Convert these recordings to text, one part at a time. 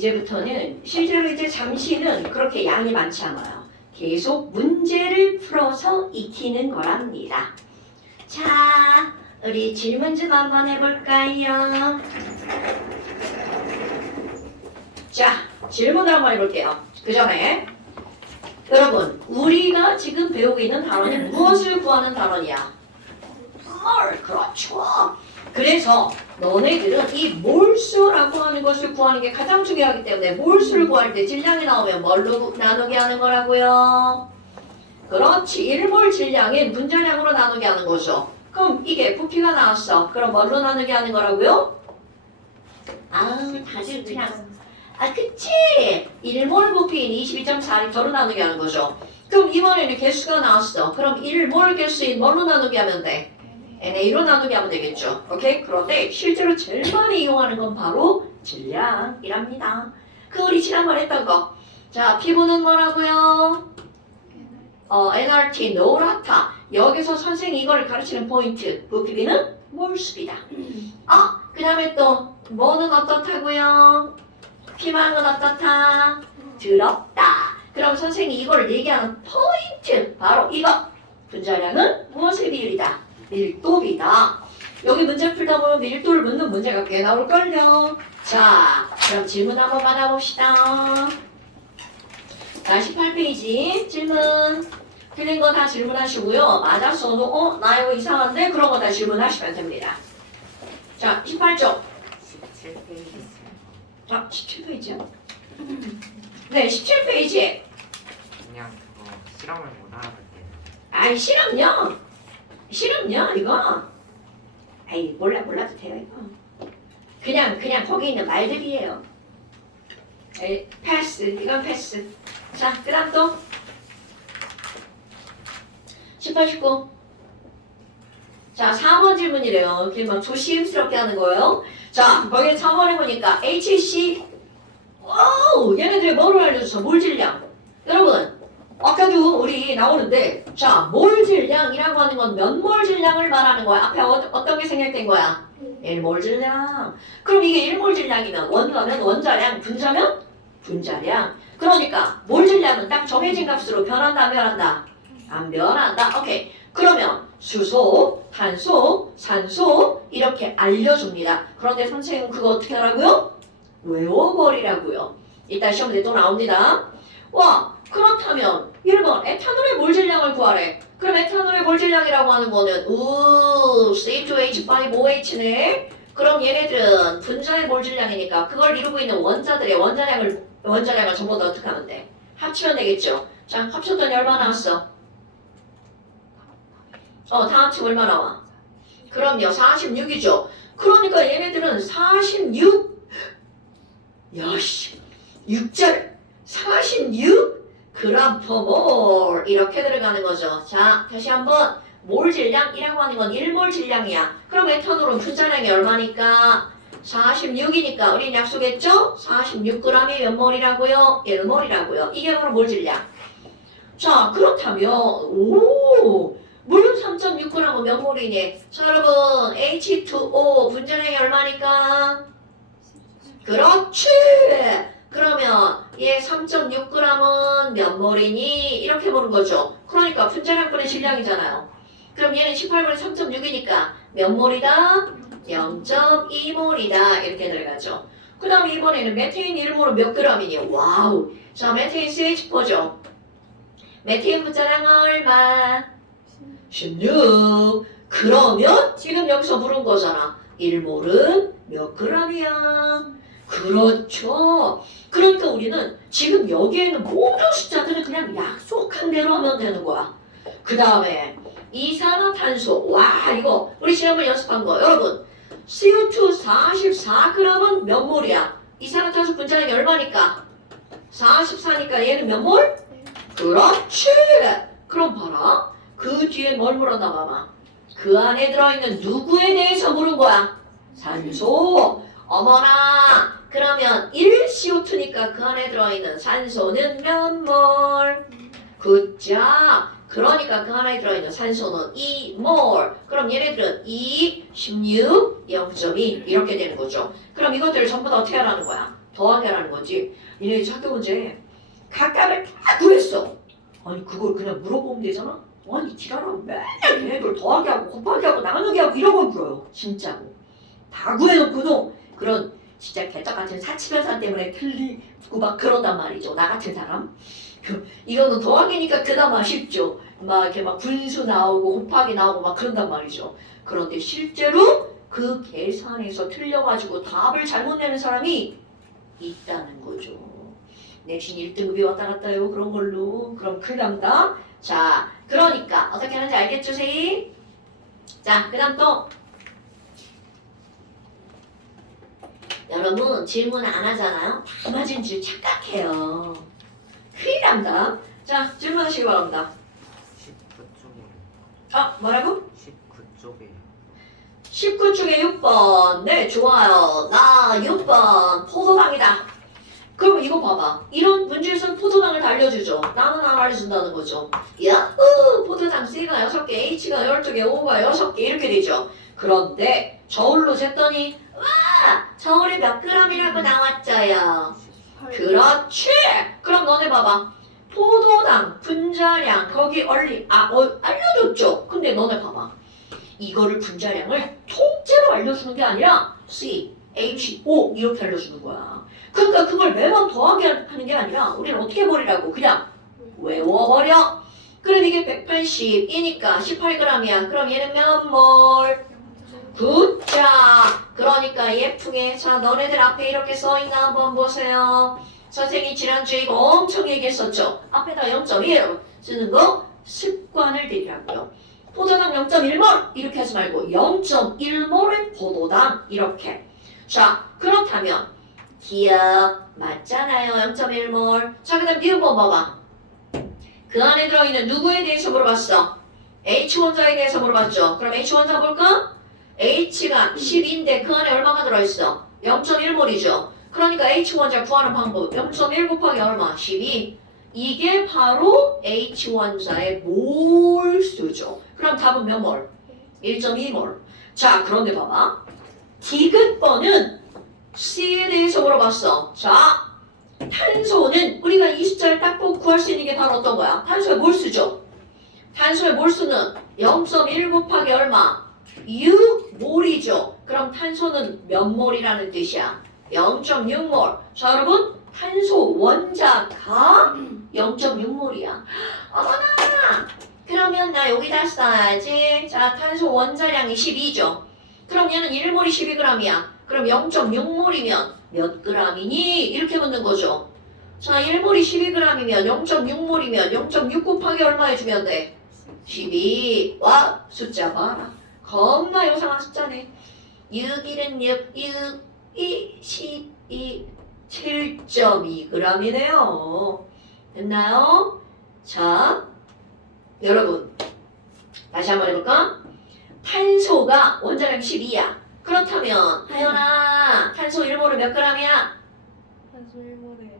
이제부터는 실제로 이제 잠시는 그렇게 양이 많지 않아요. 계속 문제를 풀어서 익히는 거랍니다. 자, 우리 질문 좀 한번 해볼까요? 자, 질문을 한번 해볼게요. 그 전에 여러분, 우리가 지금 배우고 있는 단원이 무엇을 구하는 단원이야? 그렇죠. 그래서 너네들은 이 몰수라고 하는 것을 구하는 게 가장 중요하기 때문에 몰수를 구할 때 질량이 나오면 뭘로 나누게 하는 거라고요? 그렇지. 1몰 질량인 분자량으로 나누게 하는 거죠. 그럼 이게 부피가 나왔어. 그럼 뭘로 나누게 하는 거라고요? 다들 그냥 그치. 1몰 부피인 22.4리터로 나누게 하는 거죠. 그럼 이번에는 개수가 나왔어. 그럼 1몰 개수인 뭘로 나누게 하면 돼? NA로 나누게 하면 되겠죠. 오케이? 그런데 실제로 제일 많이 이용하는 건 바로 질량이랍니다. 그 우리 지난번에 했던 거. 자, 피부는 뭐라고요? NRT, 노랗다. 여기서 선생님이 이걸 가르치는 포인트. 부피비는 몰수비다. 그 다음에 또 뭐는 어떻다고요? 피망은 어떻다? 더럽다. 그럼 선생님이 이걸 얘기하는 포인트. 바로 이거. 분자량은 무엇의 비율이다? 밀도비다. 여기 문제 풀다 보면 밀도를 묻는 문제가 꽤 나올걸요. 자, 그럼 질문 한번 받아봅시다. 자, 18페이지 질문. 틀린 거 다 질문하시고요. 맞았어도 나 이거 이상한데? 그런 거 다 질문하시면 됩니다. 자, 18쪽. 17페이지. 17페이지요? 네, 17페이지. 그냥 그거 실험을 못 알아볼게요. 실험요, 이거. 몰라도 돼요, 이거. 그냥 거기 있는 말들이에요. 패스, 이건 패스. 자, 그 다음 또. 18, 19. 자, 4번 질문이래요. 이렇게 막 조심스럽게 하는 거예요. 자, 거기에 4번 해보니까 HC. 얘네들이 뭐를 알려줬어? 몰질량. 여러분, 아까도 우리 나오는데, 자, 몰질량이라고 하는 건 몇 몰 질량을 말하는 거야? 앞에 어떤 게 생략된 거야? 1몰 질량. 그럼 이게 1몰 질량이면 원가면 원자량, 분자면 분자량. 그러니까 몰 질량은 딱 정해진 값으로 변한다, 안 변한다? 안 변한다. 오케이. 그러면 수소, 탄소, 산소 이렇게 알려줍니다. 그런데 선생님은 그거 어떻게 하라고요? 외워버리라고요. 이따 시험에 또 나옵니다. 와, 그렇다면 1번 에탄올의 몰 질량을 구하래. 그럼 에탄올의 몰 질량이라고 하는 거는 C2H5OH네. 그럼 얘네들은 분자의 몰 질량이니까 그걸 이루고 있는 원자들의 원자량을 전부 다 어떻게 하면 돼? 합치면 되겠죠. 자, 합쳤더니 얼마 나왔어? 다 합치면 얼마 나와? 그럼요, 46이죠. 그러니까 얘네들은 46 6절 46 그램 퍼 몰 이렇게 들어가는 거죠. 자, 다시 한번 몰 질량이라고 하는 건 1몰 질량이야. 그럼 에탄올은 분자량이 얼마니까? 46이니까 우린 약속했죠? 46g이 몇 몰이라고요? 1몰이라고요. 이게 바로 몰 질량. 자, 그렇다면 물 3.6g은 몇 몰이니? 자, 여러분 H2O 분자량이 얼마니까? 그렇지. 그러면 얘 3.6g은 몇 몰이니? 이렇게 보는 거죠. 그러니까 분자량분의 질량이잖아요. 그럼 얘는 18분의 3.6이니까 몇 몰이다? 0.2몰이다. 이렇게 들어가죠. 그 다음 이번에는 메테인 1몰은 몇 g이니? 와우. 자, 메테인 CH4죠. 메테인 분자량 얼마? 16. 그러면 지금 여기서 물은 거잖아. 1몰은 몇 g이야? 그렇죠. 그러니까 우리는 지금 여기에 있는 모든 숫자들은 그냥 약속한 대로 하면 되는 거야. 그 다음에 이산화탄소. 와, 이거 우리 지난번에 연습한 거. 여러분, CO2 44g은 몇 몰이야? 이산화탄소 분자량이 얼마니까? 44니까 얘는 몇 몰? 그렇지. 그럼 봐라. 그 뒤에 뭘 물었나 봐봐. 그 안에 들어있는 누구에 대해서 물은 거야? 산소. 어머나. 그러면 1CO2니까 그 안에 들어있는 산소는 몇 몰? 굿자. 그러니까 그 안에 들어있는 산소는 2몰. 그럼 얘네들은 2, 16, 0.2 이렇게 되는 거죠. 그럼 이것들을 전부 다 어떻게 하라는 거야? 더하게 하라는 거지. 이네 학교 문제 각각을 다 구했어. 아니 그걸 그냥 물어보면 되잖아. 아니 지랄하면 맨날 걔네들 더하게 하고 곱하기 하고 나누기 하고 이런 걸 물어요. 진짜로. 다 구해놓고도 그런 진짜 개떡 같은 사치변산 때문에 틀리고 막 그런단 말이죠. 나 같은 사람. 이거는 더하기니까 그나마 쉽죠. 막 이렇게 막 분수 나오고 곱하기 나오고 막 그런단 말이죠. 그런데 실제로 그 계산에서 틀려가지고 답을 잘못 내는 사람이 있다는 거죠. 내신 1등급이 왔다 갔다요. 그런 걸로. 그럼 큰일 납니다. 자, 그러니까 어떻게 하는지 알겠죠, 세이? 자, 그 다음 또 여러분 질문 안 하잖아요. 다 맞은 줄 착각해요. 큰일 납니다. 자, 질문하시기 바랍니다. 19쪽에 아, 뭐라고? 19쪽에 19 중에 6번. 네, 좋아요. 나 6번. 포도당이다. 그럼 이거 봐봐. 이런 문제에서는 포도당을 다 알려주죠. 나는 안 알려준다는 거죠. 야호! 포도당 C가 6개, H가 12개, O가 6개 이렇게 되죠. 그런데 저울로 쟀더니 와! 저울이 몇 g이라고 나왔죠요. 그렇지! 그럼 너네 봐봐. 포도당 분자량 거기 알려줬죠. 근데 너네 봐봐. 이거를 분자량을 통째로 알려주는 게 아니라 C, H, O 이렇게 알려주는 거야. 그러니까 그걸 매번 더하게 하는 게 아니라 우리는 어떻게 버리라고? 그냥 외워버려. 그럼 이게 180이니까 18g이야. 그럼 얘는 몇 몰? 9자. 그러니까 예쁘게 자 너네들 앞에 이렇게 써있나 한번 보세요. 선생님이 지난주에 이거 엄청 얘기했었죠. 앞에다 0.1 쓰는 거 습관을 들이라고요. 포도당 0.1몰 이렇게 하지 말고 0.1몰의 포도당 이렇게. 자 그렇다면 기억 맞잖아요. 0.1몰. 자 그 다음 니은 번 봐봐. 그 안에 들어있는 누구에 대해서 물어봤어? H 원자에 대해서 물어봤죠. 그럼 H원자 볼까? H가 10인데 그 안에 얼마가 들어있어? 0.1몰이죠. 그러니까 H원자 구하는 방법 0.1 곱하기 얼마? 12. 이게 바로 H원자의 몰수죠. 그럼 답은 몇 몰? 1.2몰. 자 그런데 봐봐. 디귿번은 C에 대해서 물어봤어. 자 탄소는 우리가 이 숫자를 딱 보고 구할 수 있는 게 바로 어떤 거야? 탄소의 몰수죠. 탄소의 몰수는 0.1 곱하기 얼마? 6몰이죠. 그럼 탄소는 몇 몰이라는 뜻이야? 0.6몰. 자 여러분 탄소 원자가 0.6몰이야. 어머나! 그러면 나 여기다 써야지. 자 탄소 원자량이 12죠. 그럼 얘는 1몰이 12g이야. 그럼 0.6몰이면 몇 g이니? 이렇게 묻는 거죠. 자 1몰이 12g이면 0.6몰이면 0.6 곱하기 얼마 해주면 돼? 12. 와 숫자 봐라. 겁나 요상한 숫자네. 6, 1은 6, 6, 2, 12, 7.2g이네요. 됐나요? 자, 여러분 다시 한번 해볼까? 탄소가 원자량 12야. 그렇다면 하연아, 탄소 1몰은 몇 g이야? 탄소 1몰에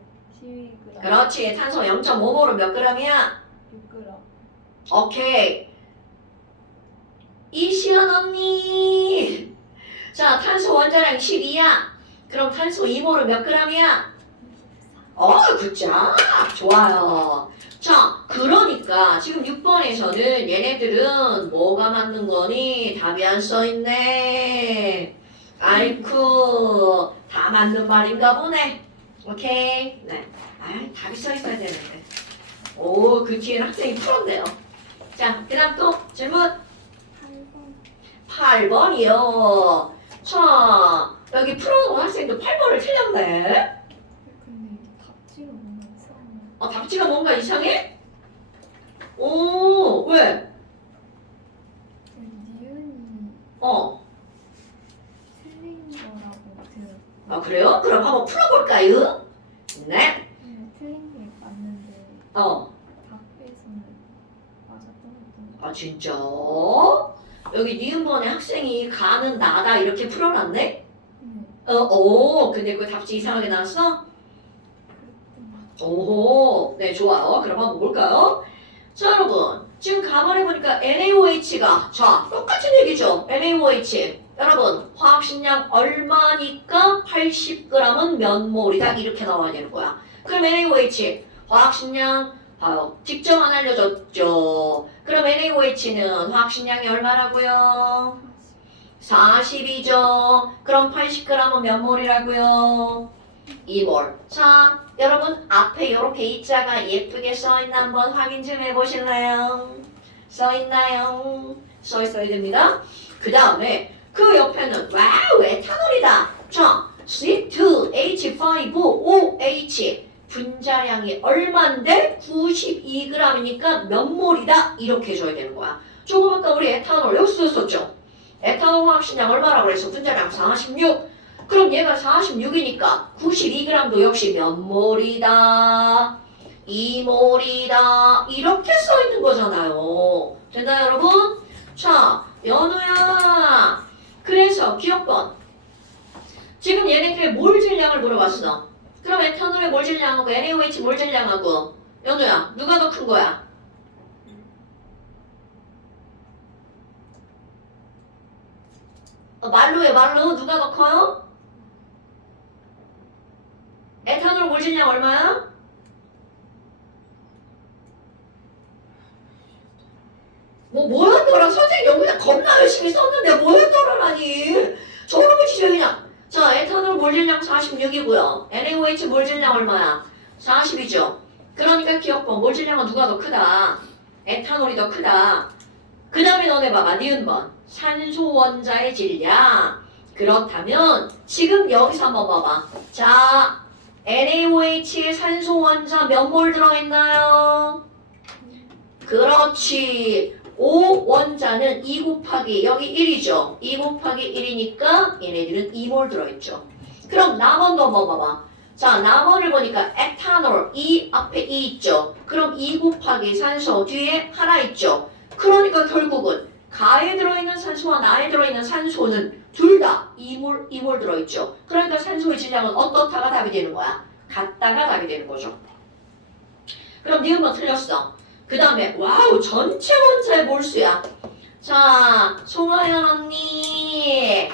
12g. 그렇지. 탄소 0.5몰은 몇 g이야? 6g. 오케이. 이시연 언니. 자, 탄소 원자량 12야. 그럼 탄소 2몰은 몇 g이야? 굿자. 좋아요. 자, 그러니까 지금 6번에서는 얘네들은 뭐가 맞는 거니? 답이 안 써있네. 아이쿠, 다 맞는 말인가 보네. 오케이. 네. 답이 써있어야 되는데. 오, 그 뒤에는 학생이 풀었네요. 자, 그 다음 또 질문. 8번. 8번이요. 자, 여기 풀어놓은 학생도 8번을 틀렸네. 근데 답지가 뭔가 이상해. 답지가 뭔가 이상해? 오, 왜? 니은이 틀린 거라고 들었고. 그래요? 그럼 한번 풀어볼까요? 네. 틀린 게 맞는데 답에서는 맞았던 것 진짜? 여기 니은번에 학생이 가는 나다 이렇게 풀어놨네? 같아요. 근데 그 답지 이상하게 나왔어? 그랬던 것 같아요. 오호, 네, 좋아요. 그럼 한번 볼까요? 자, 여러분. 지금 가만히 보니까 NaOH가 자 똑같은 얘기죠. NaOH 여러분 화학식량 얼마니까 80g은 몇 몰이다 이렇게 나와야 되는 거야. 그럼 NaOH 화학식량 봐요. 직접 안 알려줬죠. 그럼 NaOH는 화학식량이 얼마라고요? 40이죠. 그럼 80g은 몇 몰이라고요? 2몰. 자, 여러분 앞에 이렇게 이자가 예쁘게 써있나 한번 확인 좀 해보실래요? 써있나요? 써있어야 됩니다. 그 다음에 그 옆에는 와우 에탄올이다. 자, C2H5OH 분자량이 얼만데 92g이니까 몇 몰이다 이렇게 줘야 되는 거야. 조금 아까 우리 에탄올 여기 썼었죠. 에탄올 화학식량 얼마라고 그랬어? 분자량 46. 그럼 얘가 46이니까 92g도 역시 몇 몰이다? 2몰이다. 이렇게 써 있는 거잖아요. 됐나요, 여러분? 자, 연우야. 그래서 기억번. 지금 얘네들의 몰 질량을 물어봤어. 그럼 에탄올의 몰 질량하고 NaOH 몰 질량하고 연우야, 누가 더 큰 거야? 말로 해, 말로. 누가 더 커요? 에탄올 몰 질량 얼마야? 뭐였더라? 선생님 여기다 겁나 열심히 썼는데 뭐였더라라니. 저런 거 치죠 그냥. 자, 에탄올 몰 질량 46이고요. NaOH 몰 질량 얼마야? 40이죠. 그러니까 기억번 몰 질량은 누가 더 크다? 에탄올이 더 크다. 그 다음에 너네 봐봐. 니은번. 산소 원자의 질량. 그렇다면 지금 여기서 한번 봐봐. 자, NaOH의 산소 원자 몇 몰 들어있나요? 그렇지. O 원자는 2 곱하기 여기 1이죠. 2 곱하기 1이니까 얘네들은 2몰 들어있죠. 그럼 남원도 한번 봐봐. 자, 남원을 보니까 에탄올 이 앞에 2 있죠. 그럼 2 곱하기 산소 뒤에 하나 있죠. 그러니까 결국은 가에 들어있는 산소와 나에 들어있는 산소는 둘 다 2몰 들어있죠. 그러니까 산소의 질량은 어떻다가 답이 되는 거야? 같다가 답이 되는 거죠. 그럼 니은 번 틀렸어. 그 다음에 와우 전체 원자의 몰수야. 자, 송하연 언니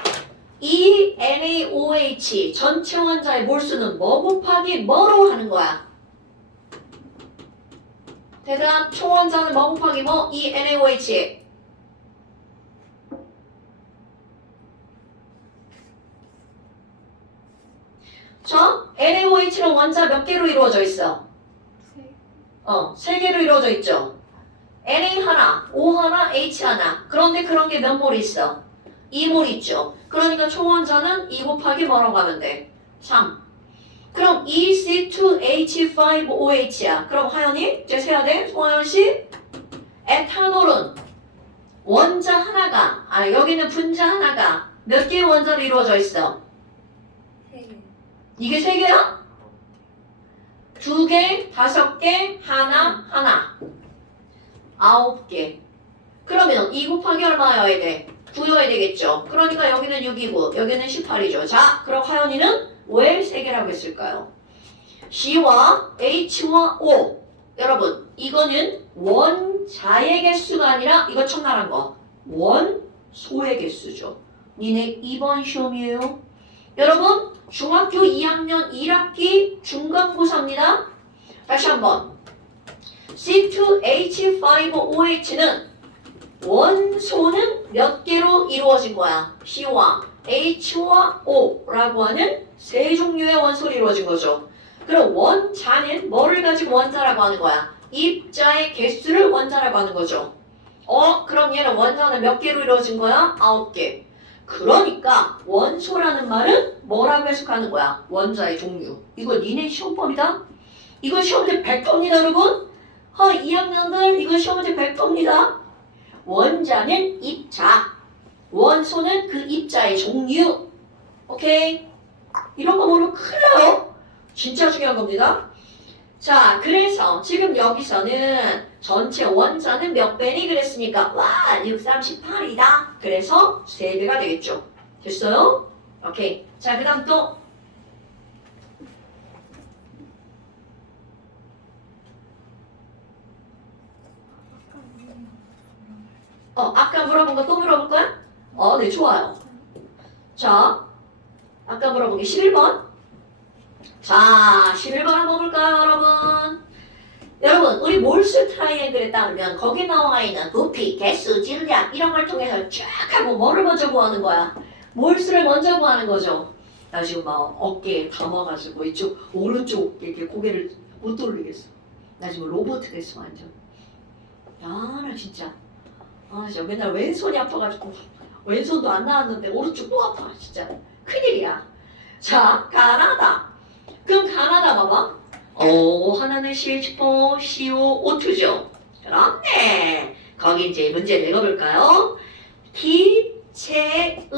이 NaOH 전체 원자의 몰수는 뭐 곱하기 뭐로 하는 거야? 대답. 총원자는 뭐 곱하기 뭐? 이 NaOH. 자, NaOH는 원자 몇 개로 이루어져 있어? 세 개로 이루어져 있죠. Na 하나, O 하나, H 하나. 그런데 그런 게 몇 몰 있어? 2몰 있죠. 그러니까 총원자는 2 곱하기 뭐라고 하면 돼? 3. 그럼 EC2H5OH야. 그럼 하연이 이제 세야 돼. 송하연 씨. 에탄올은 원자 하나가, 여기는 분자 하나가 몇 개의 원자로 이루어져 있어? 이게 3개야? 2개, 5개, 하나. 9개. 그러면 2 곱하기 얼마여야 돼? 9여야 되겠죠. 그러니까 여기는 6이고 여기는 18이죠. 자, 그럼 하연이는 왜 3개라고 했을까요? C와 H와 O. 여러분, 이거는 원자의 개수가 아니라 이거 청나란 거. 원소의 개수죠. 니네 2번 시험이에요. 여러분, 중학교 2학년 1학기 중간고사입니다. 다시 한번. C2H5OH는 원소는 몇 개로 이루어진 거야? C와 H와 O라고 하는 3종류의 원소로 이루어진 거죠. 그럼 원자는 뭐를 가지고 원자라고 하는 거야? 입자의 개수를 원자라고 하는 거죠. 그럼 얘는 원자는 몇 개로 이루어진 거야? 9개. 그러니까 원소라는 말은 뭐라고 해석하는 거야? 원자의 종류. 이거 니네 시험법이다. 이거 시험제 100%입니다, 여러분. 2학년들 이거 시험제 100%입니다. 원자는 입자, 원소는 그 입자의 종류. 오케이? 이런 거 모르면 큰일 나요. 진짜 중요한 겁니다. 자, 그래서 지금 여기서는 전체 원자는 몇 배니 그랬으니까 638이다. 그래서 3배가 되겠죠. 됐어요? 오케이. 자, 그 다음 또 아까 물어본 거 또 물어볼 거야? 네, 좋아요. 자, 아까 물어본 게 11번. 자, 11번 한번 볼까요, 여러분? 여러분, 우리 몰수 트라이앵글에 따르면 거기 나와 있는 부피, 개수, 질량 이런 걸 통해서 쫙 하고 뭐를 먼저 구하는 거야? 몰수를 먼저 구하는 거죠. 나 지금 막 어깨에 담아가지고 이쪽 오른쪽 이렇게 고개를 못 돌리겠어. 나 지금 로봇 됐어 완전. 나 진짜. 진짜 맨날 왼손이 아파가지고 왼손도 안 나왔는데 오른쪽 또 아파 진짜. 큰일이야. 자, 가나다. 그럼 가나다 봐봐. 하나는 CH4, CO, O2죠. 그렇네. 거기 이제 문제 읽어볼까요? 기체의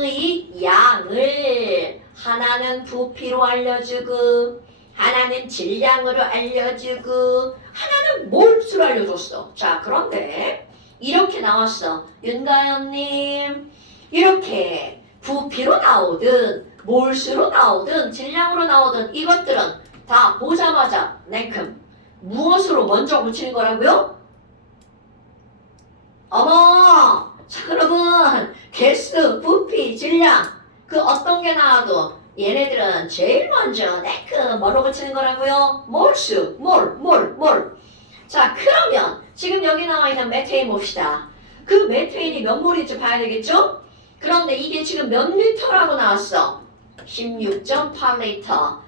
양을 하나는 부피로 알려주고 하나는 질량으로 알려주고 하나는 몰수로 알려줬어. 자, 그런데 이렇게 나왔어. 윤가연님, 이렇게 부피로 나오든 몰수로 나오든 질량으로 나오든 이것들은 다 보자마자 냉큼 무엇으로 먼저 붙이는 거라고요? 어머! 자, 여러분, 개수, 부피, 질량 그 어떤 게 나와도 얘네들은 제일 먼저 냉큼 뭐로 붙이는 거라고요? 몰수, 몰. 자, 그러면 지금 여기 나와 있는 메테인 봅시다. 그 메테인이 몇 몰인지 봐야 되겠죠? 그런데 이게 지금 몇 리터라고 나왔어? 16.8리터.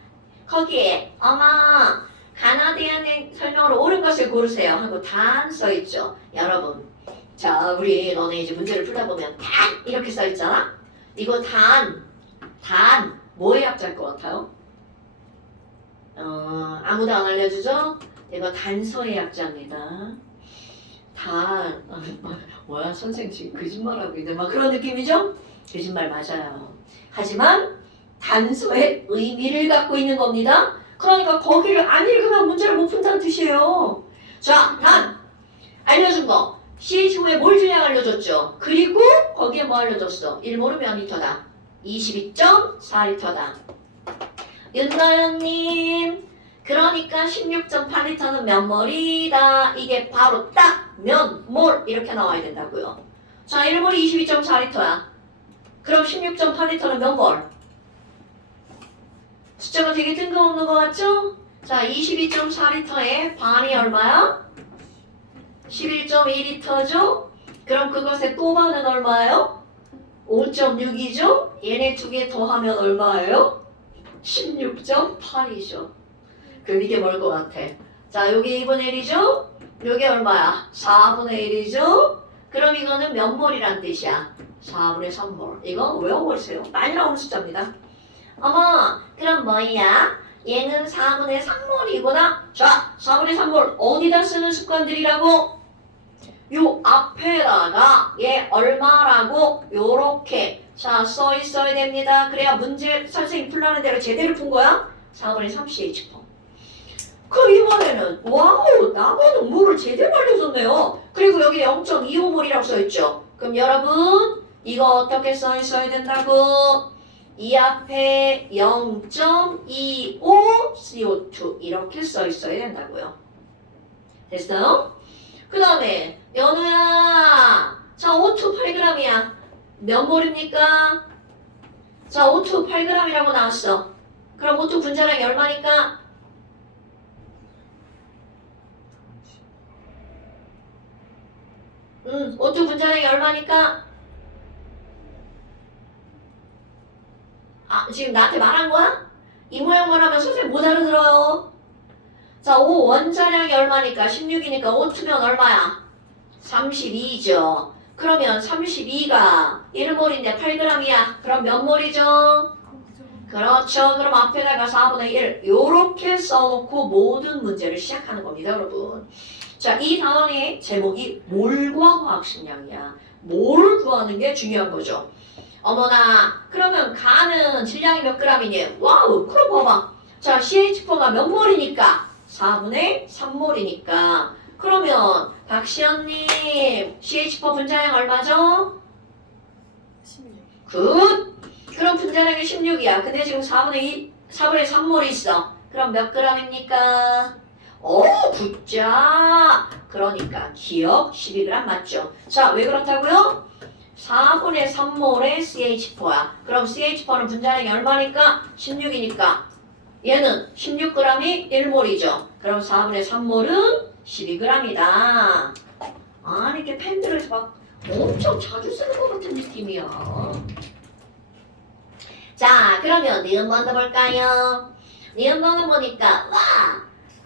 거기에 아마 가나디안의 설명으로 옳은 것을 고르세요 하고 단 써있죠. 여러분, 자, 우리 너네 이제 문제를 풀다 보면 단 이렇게 써있잖아? 이거 단 뭐의 약자일 것 같아요? 아무도 안 알려주죠? 이거 단서의 약자입니다. 뭐야 선생님 지금 거짓말하고 있네 막 그런 느낌이죠? 거짓말 맞아요. 하지만 단서의 의미를 갖고 있는 겁니다. 그러니까 거기를 안 읽으면 문제를 못 푼다는 뜻이에요. 자, 단 알려준 거 CH5에 몰 질량 알려줬죠. 그리고 거기에 뭐 알려줬어? 1몰은 몇 리터다? 22.4리터다. 윤나연님, 그러니까 16.8리터는 몇 몰이다. 이게 바로 딱 몇 몰 이렇게 나와야 된다고요. 자, 1몰이 22.4리터야. 그럼 16.8리터는 몇 몰? 숫자가 되게 뜬금없는 것 같죠? 자, 22.4리터의 반이 얼마야? 11.2리터죠? 그럼 그것의 또 반은 얼마예요? 5.6이죠? 얘네 두 개 더하면 얼마예요? 16.8이죠. 그럼 이게 뭘 것 같아? 자, 여기 2분의 1이죠? 여기 얼마야? 4분의 1이죠? 그럼 이거는 몇 몰이란 뜻이야? 4분의 3몰. 이거 외워보세요. 많이 나오는 숫자입니다. 어머, 그럼 뭐야? 얘는 4분의 3몰이구나. 자, 4분의 3몰 어디다 쓰는 습관들이라고? 요 앞에다가 얘 얼마라고 요렇게 자 써 있어야 됩니다. 그래야 문제 선생님 풀라는 대로 제대로 푼 거야. 4분의 3CH4. 그럼 이번에는 와우 나무는 물을 제대로 알려줬네요. 그리고 여기 0.25몰이라고 써있죠. 그럼 여러분 이거 어떻게 써 있어야 된다고? 이 앞에 0.25 CO2 이렇게 써 있어야 된다고요. 됐어요? 그 다음에 연우야 자 O2 8g이야. 몇 몰입니까? 자 O2 8g이라고 나왔어. 그럼 O2 분자량이 얼마니까? O2 분자량이 얼마니까? 지금 나한테 말한 거야? 이 모양만 하면 선생님 못 알아들어요. 자, O 원자량이 얼마니까? 16이니까 O2면 얼마야? 32죠. 그러면 32가 1몰인데 8g이야. 그럼 몇 몰이죠? 그렇죠. 그럼 앞에다가 4분의 1 요렇게 써놓고 모든 문제를 시작하는 겁니다, 여러분. 자, 이 단원의 제목이 몰과 화학식량이야. 몰 구하는 게 중요한 거죠. 어머나, 그러면 가는 질량이 몇 g이니? 와우, 그럼 봐봐. 자, CH4가 몇 몰이니까? 4분의 3몰이니까. 그러면 박시연님, CH4 분자량 얼마죠? 16. 굿! 그럼 분자량이 16이야. 근데 지금 4분의 3몰이 있어. 그럼 몇 g입니까? 굿자. 그러니까 기억 12g 맞죠? 자, 왜 그렇다고요? 4분의 3몰의 CH4야. 그럼 CH4는 분자량이 얼마니까? 16이니까 얘는 16g이 1몰이죠. 그럼 4분의 3몰은 12g이다. 아니 이렇게 펜들을 막 엄청 자주 쓰는 것 같은 느낌이야. 자, 그러면 니은번호 볼까요? 니은번호 보니까 와!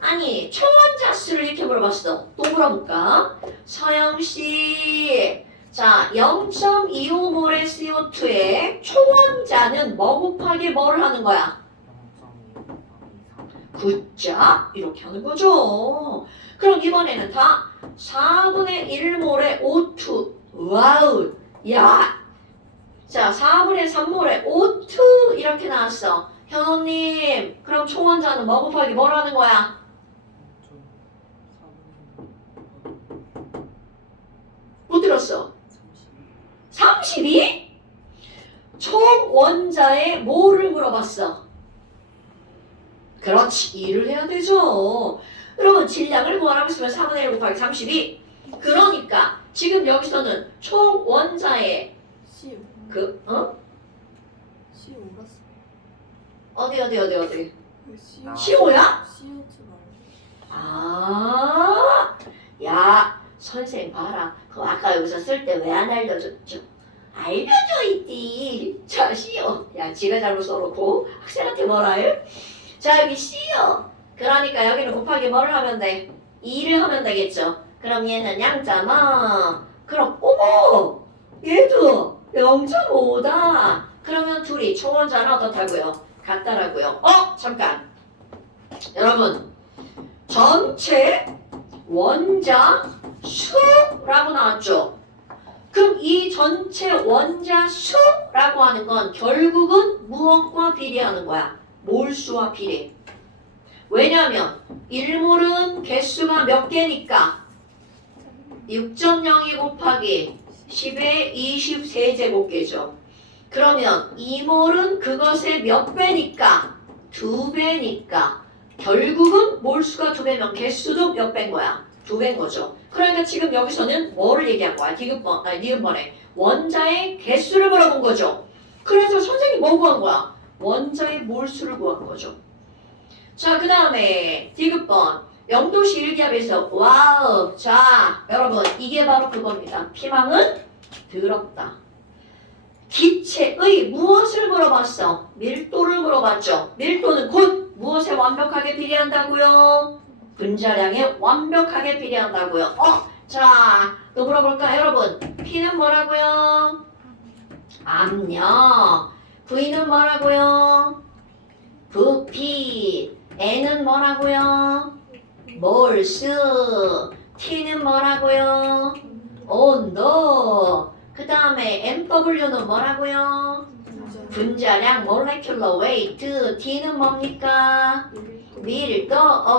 아니 초원자 수를 이렇게 물어봤어. 또 물어볼까? 서영씨, 자 0.25몰의 CO2의 초원자는 뭐 곱하기 뭐를 하는 거야? 0.25 굿자 이렇게 하는 거죠. 그럼 이번에는 다 4분의 1몰의 O2. 와우, 야, 자 4분의 3몰의 O2 이렇게 나왔어. 현우님, 그럼 초원자는 뭐 곱하기 뭘 하는 거야? 못 들었어. 32? 초원자의 뭐를 물어봤어? 그렇지, 2를 해야 되죠. 여러분 질량을 구하라고 했으면 4분의 1 곱하기 32. 그러니까 지금 여기서는 초원자의 CO. 어? CO5랐어. 어디 CO. CO야? CO2 말고. 아, 야 선생 봐라. 그거 아까 여기서 쓸 때 왜 안 알려줬죠? 알려줘 있디. 자 CO. 야 지가 잘못 써놓고 학생한테 뭐라 해? 자 여기 CO. 그러니까 여기는 곱하기 뭐를 하면 돼? 2를 하면 되겠죠. 그럼 얘는 양잖아. 그럼 어머 얘도 0.5다. 그러면 둘이 초원자는 어떻다고요? 같다라고요. 잠깐. 여러분 전체 원자 수라고 나왔죠. 그럼 이 전체 원자 수라고 하는 건 결국은 무엇과 비례하는 거야? 몰수와 비례. 왜냐하면 1몰은 개수가 몇 개니까 6.02 곱하기 10의 23제곱개죠. 그러면 2몰은 그것의 몇 배니까 2배니까 결국은 몰수가 2배면 개수도 몇 배인 거야? 2배인 거죠. 그러니까 지금 여기서는 뭐를 얘기한 거야? 니은번에 원자의 개수를 물어본 거죠. 그래서 선생님이 뭐 구한 거야? 원자의 몰수를 구한 거죠. 자, 그 다음에 디귿번 0도씨 1기압에서 와우. 자, 여러분 이게 바로 그겁니다. 피망은 더럽다. 기체의 무엇을 물어봤어? 밀도를 물어봤죠. 밀도는 곧 무엇에 완벽하게 비례한다고요? 분자량에 완벽하게 비례한다고요. 자, 또 물어볼까 여러분? P는 뭐라고요? 압력. V는 뭐라고요? 부피. N은 뭐라고요? 몰수. T는 뭐라고요? 온도. 그 다음에 MW는 뭐라고요? 분자량, molecular weight. D는 뭡니까? 밀도.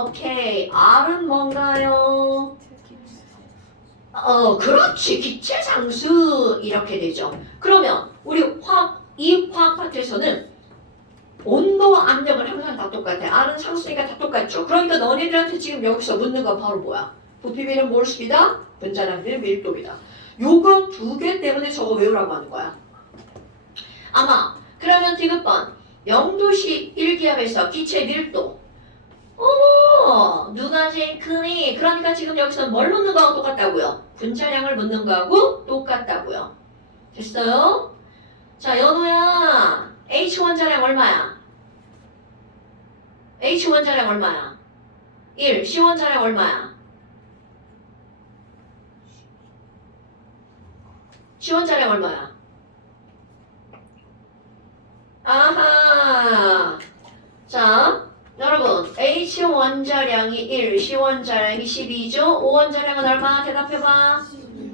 오케이. R은 뭔가요? 그렇지. 기체 상수. 이렇게 되죠. 그러면 우리 이 화학 파트에서는 온도와 압력은 항상 다 똑같아. R은 상수니까 다 똑같죠. 그러니까 너네들한테 지금 여기서 묻는 건 바로 뭐야? 부피비는 몰수비다. 분자량비는 밀도비다. 요거 2개 때문에 저거 외우라고 하는 거야. 아마 그러면 디귿번 0도씨 1기압에서 기체 밀도. 어머 누가 제일 크니? 그러니까 지금 여기서 뭘 묻는 거하고 똑같다고요? 분자량을 묻는 거하고 똑같다고요. 됐어요? 자 연우야 H 원자량 얼마야? H 원자량 얼마야? 1. C 원자량 얼마야? C 원자량 얼마야? 아하. 자, 여러분 H 원자량이 1, C 원자량이 12죠? O 원자량은 얼마? 대답해봐.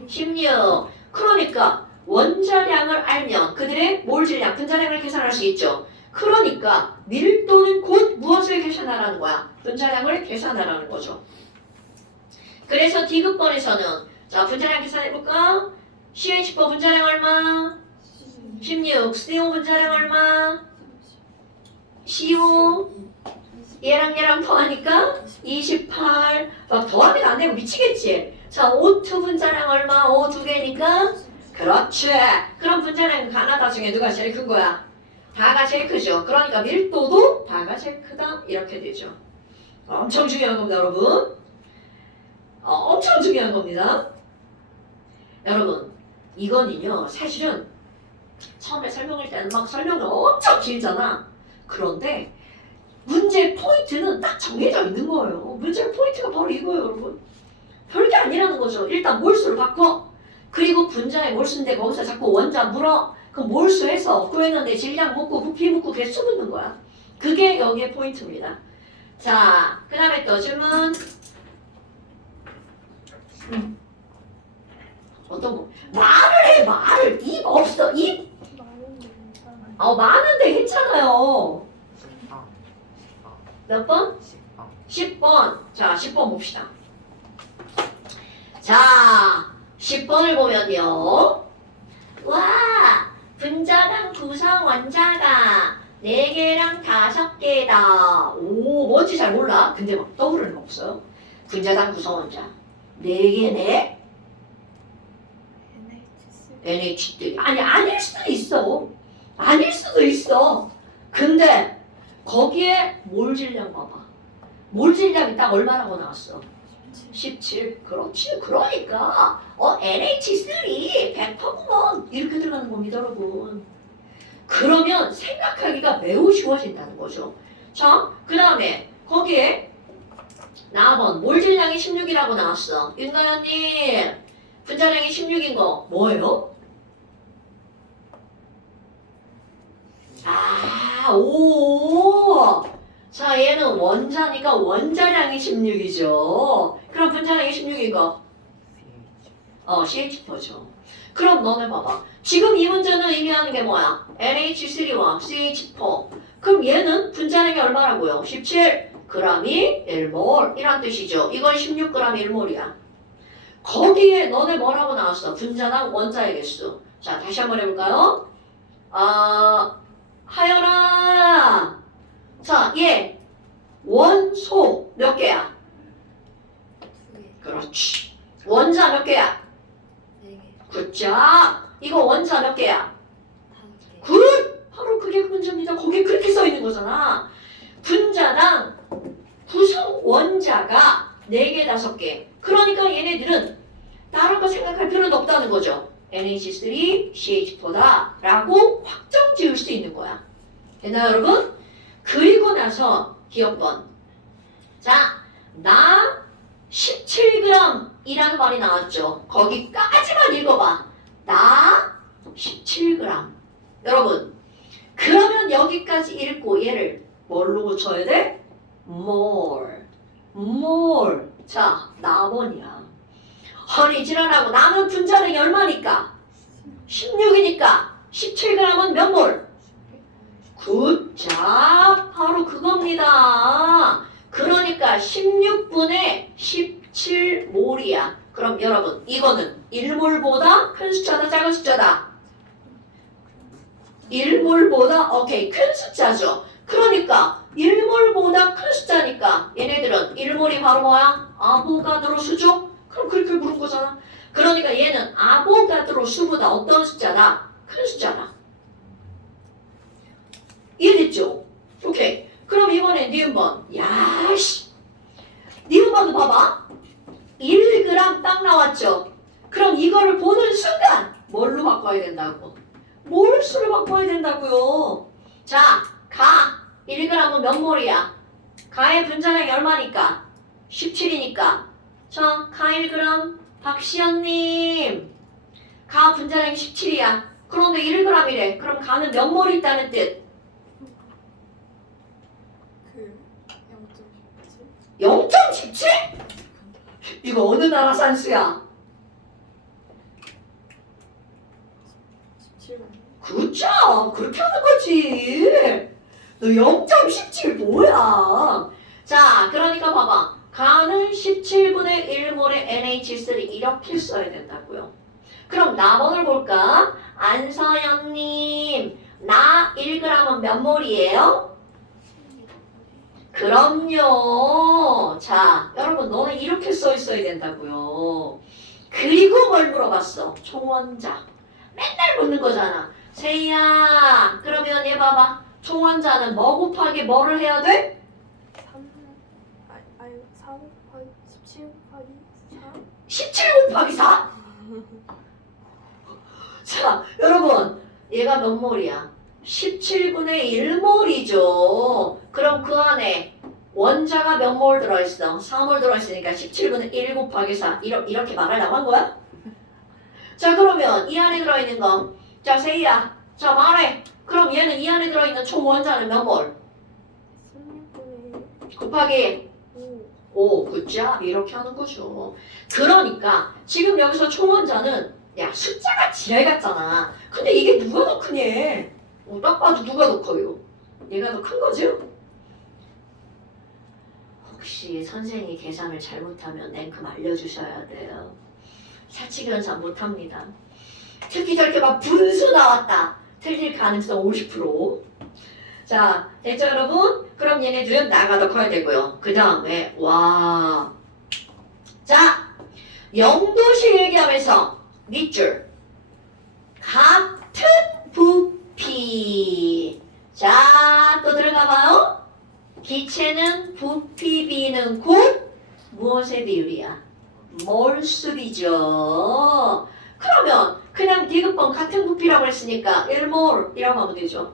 16. 그러니까 원자량을 알면 그들의 몰질량, 분자량을 계산할 수 있죠. 그러니까 밀도는 곧 무엇을 계산하라는 거야? 분자량을 계산하라는 거죠. 그래서 디귿번에서는 자 분자량 계산해볼까? CH4 분자량 얼마? 16. CO 분자량 얼마? CO 얘랑 더하니까 28. 막 더하면 안 되고 미치겠지. 자, O2 분자량 얼마? O 두 개니까. 그렇지. 그럼 분자량 가나다 중에 누가 제일 큰 거야? 다가 제일 크죠. 그러니까 밀도도 다가 제일 크다. 이렇게 되죠. 엄청 중요한 겁니다, 여러분. 엄청 중요한 겁니다. 여러분, 이거는요, 사실은 처음에 설명할 때는 막 설명이 엄청 길잖아. 그런데 문제 포인트는 딱 정해져 있는 거예요. 문제 포인트가 바로 이거예요, 여러분. 별게 아니라는 거죠. 일단 몰수를 바꿔. 그리고 분자의 몰수인데 거기서 자꾸 원자 물어. 그럼 몰수해서 구했는데 질량 묻고 부피 묻고 개수 묻는 거야. 그게 여기의 포인트입니다. 자, 그 다음에 또 질문. 어떤 거? 말을 해, 말을. 입 없어, 입. 많은데 괜찮아요. 10번. 몇 번? 10번. 10번. 자, 10번 봅시다. 자, 10번을 보면요. 와, 분자당 구성 원자가 4개랑 5개다. 오, 뭔지 잘 몰라. 근데 막 떠오르는 거 없어요. 분자당 구성 원자. 4개네? NH3. 아니, 아닐 수도 있어. 아닐 수도 있어. 근데 거기에 몰 질량 봐봐. 몰 질량이 딱 얼마라고 나왔어? 17. 그렇지. 그러니까 NH3 100%구먼 이렇게 들어가는 겁니다, 여러분. 그러면 생각하기가 매우 쉬워진다는 거죠. 자, 그 다음에 거기에 나번 몰 질량이 16이라고 나왔어. 윤가연님, 분자량이 16인 거 뭐예요? 오. 자, 얘는 원자니까 원자량이 16이죠. 그럼 분자량이 16인 거. CH4죠. 그럼 너네 봐봐. 지금 이 문제는 의미하는 게 뭐야? NH3와 CH4. 그럼 얘는 분자량이 얼마라고요? 17 g이 1몰 이란 뜻이죠. 이건 16g 1몰이야. 거기에 너네 뭐라고 나왔어? 분자당 원자의 개수. 자, 다시 한번 해볼까요? 하연아. 자, 얘 원소 몇 개야? 2개, 그렇지. 원자 몇 개야? 4개, 굿자. 이거 원자 몇 개야? 5개. 굿! 바로 그게 문제입니다. 거기에 그렇게 써 있는 거잖아. 분자당 구성 원자가 4개, 5개. 그러니까 얘네들은 다른 거 생각할 필요는 없다는 거죠. NH3, CH4다 라고 확정 지을 수 있는 거야. 됐나요, 여러분? 그리고 나서 기억번. 자, 나 17g 이라는 말이 나왔죠. 거기까지만 읽어봐. 나 17g. 여러분, 그러면 여기까지 읽고 얘를 뭘로 고쳐야 돼? more. 자, 나번이야. 허니 지랄하고 남은 분자량이 얼마니까? 16이니까 17g은 몇 몰? 굿자, 바로 그겁니다. 그러니까 16분의 17몰이야. 그럼 여러분, 이거는 1몰보다 큰 숫자다, 작은 숫자다? 1몰보다 오케이, 큰 숫자죠. 그러니까 1몰보다 큰 숫자니까 얘네들은 1몰이 바로 뭐야? 아보가드로 수죠? 그럼 그렇게 부른 거잖아. 그러니까 얘는 아보가드로 수보다 어떤 숫자다? 큰 숫자다. 이해됐죠? 오케이. 그럼 이번에 니은번. 야씨. 니은번도 봐봐. 1g 딱 나왔죠? 그럼 이거를 보는 순간 뭘로 바꿔야 된다고? 몰수를 바꿔야 된다고요. 자, 가. 1g은 몇 몰이야? 가의 분자량이 얼마니까? 17이니까. 자, 가 1g. 박시연님. 가 분자량이 17이야. 그런데 1g이래. 그럼 가는 몇 몰이 있다는 뜻? 그 0.17? 0.17? 이거 어느 나라 산수야? 17번. 그렇죠. 그렇게 하는 거지. 너 0.17 뭐야? 자, 그러니까 봐봐. 가는 17분의 1몰의 NH3 이렇게 써야 된다고요. 그럼 나번을 볼까? 안서연님, 나 1g은 몇 몰이에요? 그럼요. 자, 여러분 너는 이렇게 써 있어야 된다고요. 그리고 뭘 물어봤어? 총원자. 맨날 묻는 거잖아. 세희야, 그러면 얘 봐봐. 총원자는 뭐 곱하기 뭐를 해야 돼? 4 곱하기 17 곱하기 4 17 곱하기 4? 자, 여러분 얘가 몇 몰이야? 17분의 1몰이죠. 그럼 그 안에 원자가 몇 몰 들어있어? 4몰 들어있으니까 17분의 1 곱하기 4 이렇게 말하려고 한 거야? 자, 그러면 이 안에 들어있는 거. 자, 세희야, 자 말해. 그럼 얘는 이 안에 들어있는 총 원자는 몇 몰? 16분의 곱하기 5 오, 굿잡 이렇게 하는 거죠. 그러니까 지금 여기서 총원자는 야 숫자가 지랄 같잖아. 근데 이게 누가 더 크니? 딱 봐도 누가 더 커요? 얘가 더 큰 거죠? 혹시 선생이 계산을 잘못하면 냉큼 알려주셔야 돼요. 사칙연산 못합니다. 특히 저렇게 막 분수 나왔다. 틀릴 가능성 50%. 자, 됐죠 여러분? 그럼 얘네들은 나가 더 커야 되고요. 그 다음에 와, 자, 영도식 얘기하면서 밑줄 같은 부피. 자, 또 들어가봐요. 기체는 부피 비는 곧 무엇의 비율이야? 몰수비죠. 그러면 그냥 디귿번 같은 부피라고 했으니까 1몰이라고 하면 되죠.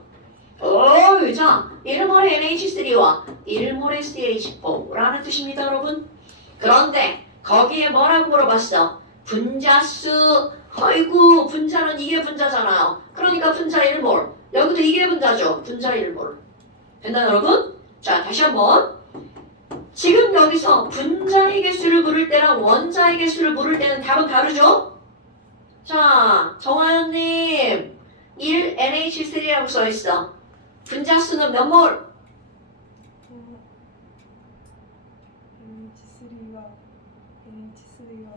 자, 1몰의 NH3와 1몰의 CH4라는 뜻입니다, 여러분. 그런데 거기에 뭐라고 물어봤어? 분자수. 아이고, 분자는 이게 분자잖아요. 그러니까 분자 1몰. 여기도 이게 분자죠. 분자 1몰. 됐나요, 여러분? 자, 다시 한번. 지금 여기서 분자의 개수를 물을 때랑 원자의 개수를 물을 때는 답은 다르죠? 자, 정하연님 1NH3라고 써있어. 분자수는 몇 몰? NH3가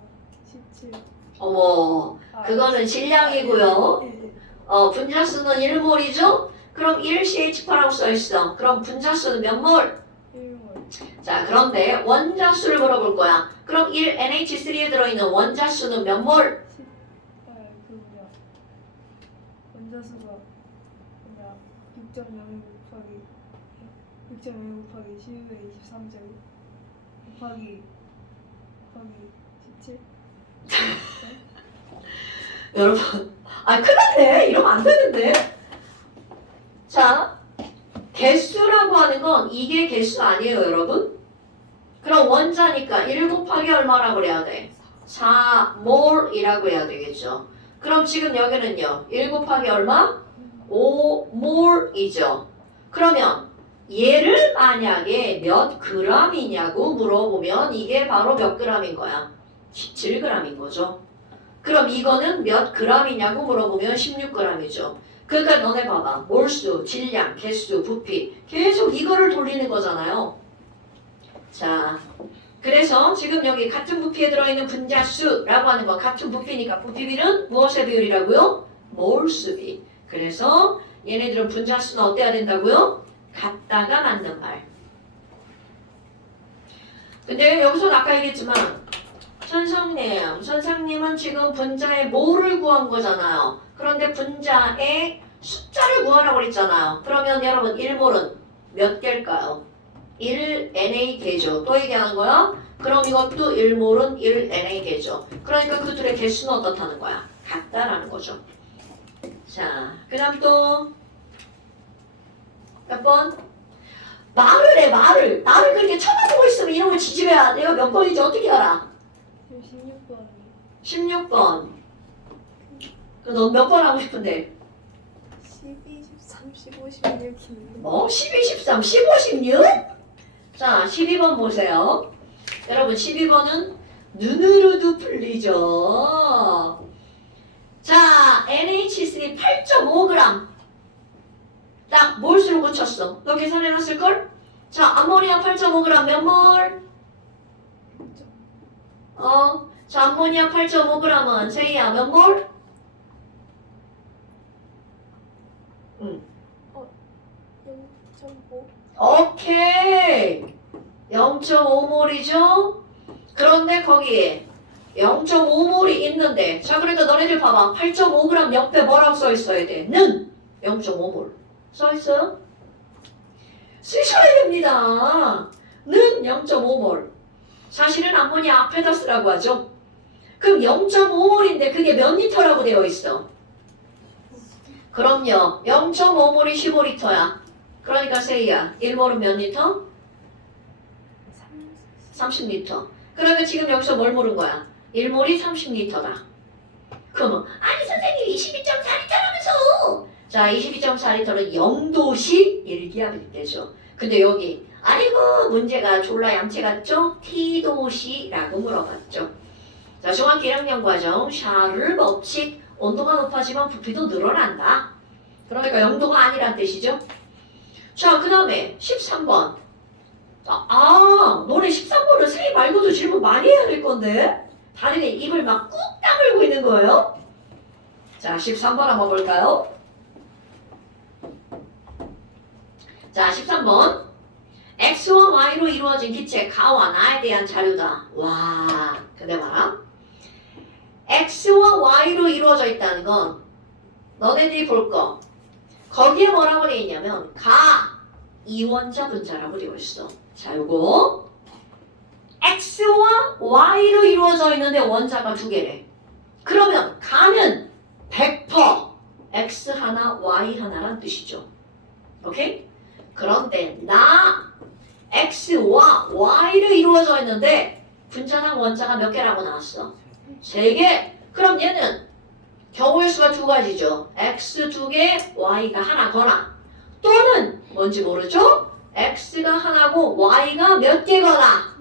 17 어머, 그거는 질량이고요. 분자수는 1몰이죠? 그럼 1CH8라고 써있어. 그럼 분자수는 몇 몰? 1몰 자, 그런데 원자수를 물어볼 거야. 그럼 1NH3에 들어있는 원자수는 몇 몰? 원자수가 6.01 곱하기 12의 23제곱 곱하기 17 여러분, 큰일 났네. 이러면 안 되는데. 자, 개수라고 하는 건 이게 개수 아니에요, 여러분? 그럼 원자니까 1 곱하기 얼마라고 그래야 돼? 4몰이라고 해야 되겠죠. 그럼 지금 여기는요. 1 곱하기 얼마? 5몰이죠. 그러면 얘를 만약에 몇 g이냐고 물어보면 이게 바로 몇 g인 거야? 17g인 거죠. 그럼 이거는 몇 g이냐고 물어보면 16g이죠. 그러니까 너네 봐봐. 몰수, 질량, 개수, 부피 계속 이거를 돌리는 거잖아요. 자, 그래서 지금 여기 같은 부피에 들어있는 분자수라고 하는 건 같은 부피니까 부피비는 무엇의 비율이라고요? 몰수비. 그래서 얘네들은 분자수는 어때야 된다고요? 같다가 맞는 말. 근데 여기서 아까 얘기했지만 선생님은 지금 분자의 뭐를 구한 거잖아요. 그런데 분자의 숫자를 구하라고 그랬잖아요. 그러면 여러분 1몰은 몇 개일까요? 1NA 개죠. 또 얘기하는 거야? 그럼 이것도 1몰은 1NA 개죠. 그러니까 그 둘의 개수는 어떻다는 거야? 같다라는 거죠. 자, 그 다음 또 몇 번? 말을 해, 말을. 나를 그렇게 쳐다보고 있으면 이런 거 지집해야 내가 몇 번인지 어떻게 알아? 16번 16번. 그럼 너 몇 번 하고 싶은데? 12, 13, 15, 16인데 뭐? 12, 13, 15, 16? 자, 12번 보세요. 여러분 12번은 눈으로도 풀리죠. 자, NH3 8.5g. 딱 몰수로 고쳤어. 너 계산해놨을걸? 자, 암모니아 8.5g 몇 몰? 자, 암모니아 8.5g은 세이야 몇 몰? 0.5 오케이. 0.5몰이죠? 그런데 거기에 0.5몰이 있는데 자 그래도 너네들 봐봐 8.5g 옆에 뭐라고 써있어야 돼? 는 0.5몰 써있어요? 쓰셔야 됩니다. 는 0.5몰 사실은 암모니아 앞에다 쓰라고 하죠. 그럼 0.5몰인데 그게 몇 리터라고 되어 있어? 그럼요 0.5몰이 15리터야. 그러니까 세이야 1몰은 몇 리터? 30리터. 그러면 지금 여기서 뭘 물은 거야? 1몰이 30리터다. 그러면 아니 선생님 22.4리터라면서 자 22.4리터는 0도씩 1기압일 때죠. 근데 여기 아이고 문제가 졸라 얌체 같죠? T도시라고 물어봤죠. 자 중학교 1학년 과정 샤를 법칙 온도가 높아지면 부피도 늘어난다. 그러니까 0도가 아니란 뜻이죠. 자 그 다음에 13번 너네 13번은 세이 말고도 질문 많이 해야 될 건데 다들 입을 막 꾹 다물고 있는 거예요. 자 13번 한번 볼까요? 자 13번 X와 Y로 이루어진 기체 가와 나에 대한 자료다. 와 근데 봐라 X와 Y로 이루어져 있다는 건 너네들이 볼 거 거기에 뭐라고 되어 있냐면 가 이원자 분자라고 되어 있어. 자 요거 X와 Y로 이루어져 있는데 원자가 두 개래. 그러면 가는 100% X 하나 Y 하나란 뜻이죠. 오케이? 그런데 나 X와 Y로 이루어져 있는데 분자랑 원자가 몇 개라고 나왔어? 3개. 그럼 얘는 경우의 수가 두 가지죠. X 2개, Y가 하나거나 또는 뭔지 모르죠? X가 하나고 Y가 몇 개거나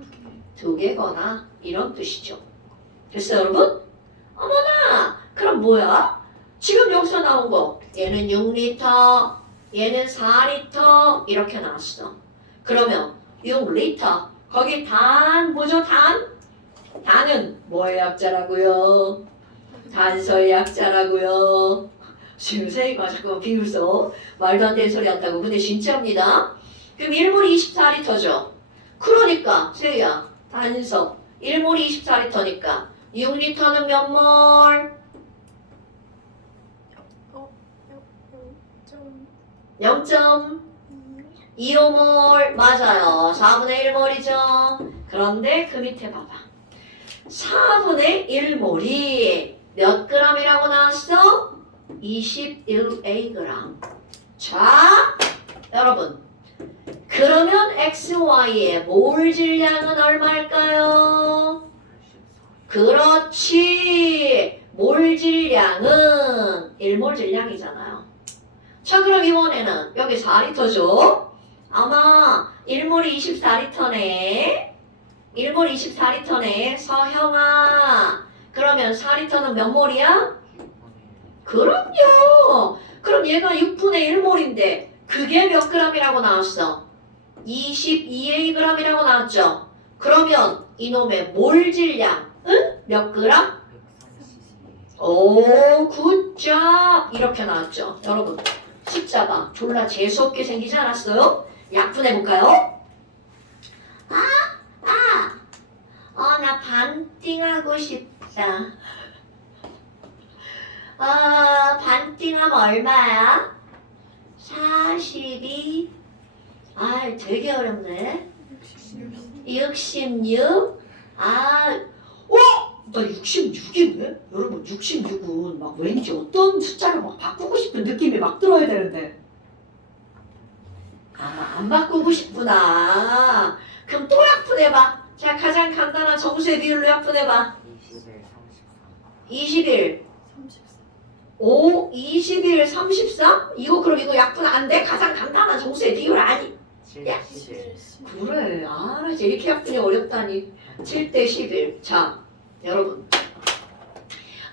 2개거나 이런 뜻이죠. 됐어요 여러분? 어머나 그럼 뭐야? 지금 여기서 나온 거 얘는 6리터 얘는 4리터 이렇게 나왔어. 그러면 6리터 거기 단 뭐죠? 단은 뭐의 약자라고요? 단서의 약자라고요. 지금 세이가 자꾸 비웃어. 말도 안 되는 소리 한다고. 근데 진짜입니다. 그럼 1몰이 24리터죠. 그러니까 세이야 단서 1몰이 24리터니까 6리터는 몇 몰? 0.25몰 맞아요. 4분의 1몰이죠. 그런데 그 밑에 봐봐. 4분의 1몰이 몇 g이라고 나왔어? 21A. 자, 여러분. 그러면 XY의 몰 질량은 얼마일까요? 그렇지. 몰 질량은 1몰 질량이잖아요. 자, 그럼 이번에는 여기 4리터죠? 아마 1몰이 24리터네. 1몰 24리터네. 서형아. 그러면 4리터는 몇 몰이야? 그럼요. 그럼 얘가 6분의 1몰인데 그게 몇 g이라고 나왔어? 22Ag이라고 나왔죠? 그러면 이놈의 몰 질량은 몇 g? 오, 굿잡. 이렇게 나왔죠. 여러분 숫자가 졸라 재수없게 생기지 않았어요? 약분해볼까요? 나 반띵하고 싶다. 반띵하면 얼마야? 42. 되게 어렵네. 66. 나 66이네? 여러분 66은 막 왠지 어떤 숫자를 막 바꾸고 싶은 느낌이 막 들어야 되는데 안 바꾸고 싶구나. 그럼 또 약분해봐. 자 가장 간단한 정수의 비율로 약분해봐. 21 5 21 34? 이거 그럼 이거 약분 안 돼? 가장 간단한 정수의 비율 아니? 야, 그래. 나 이제 이렇게 약분이 어렵다니. 7대 11. 자 여러분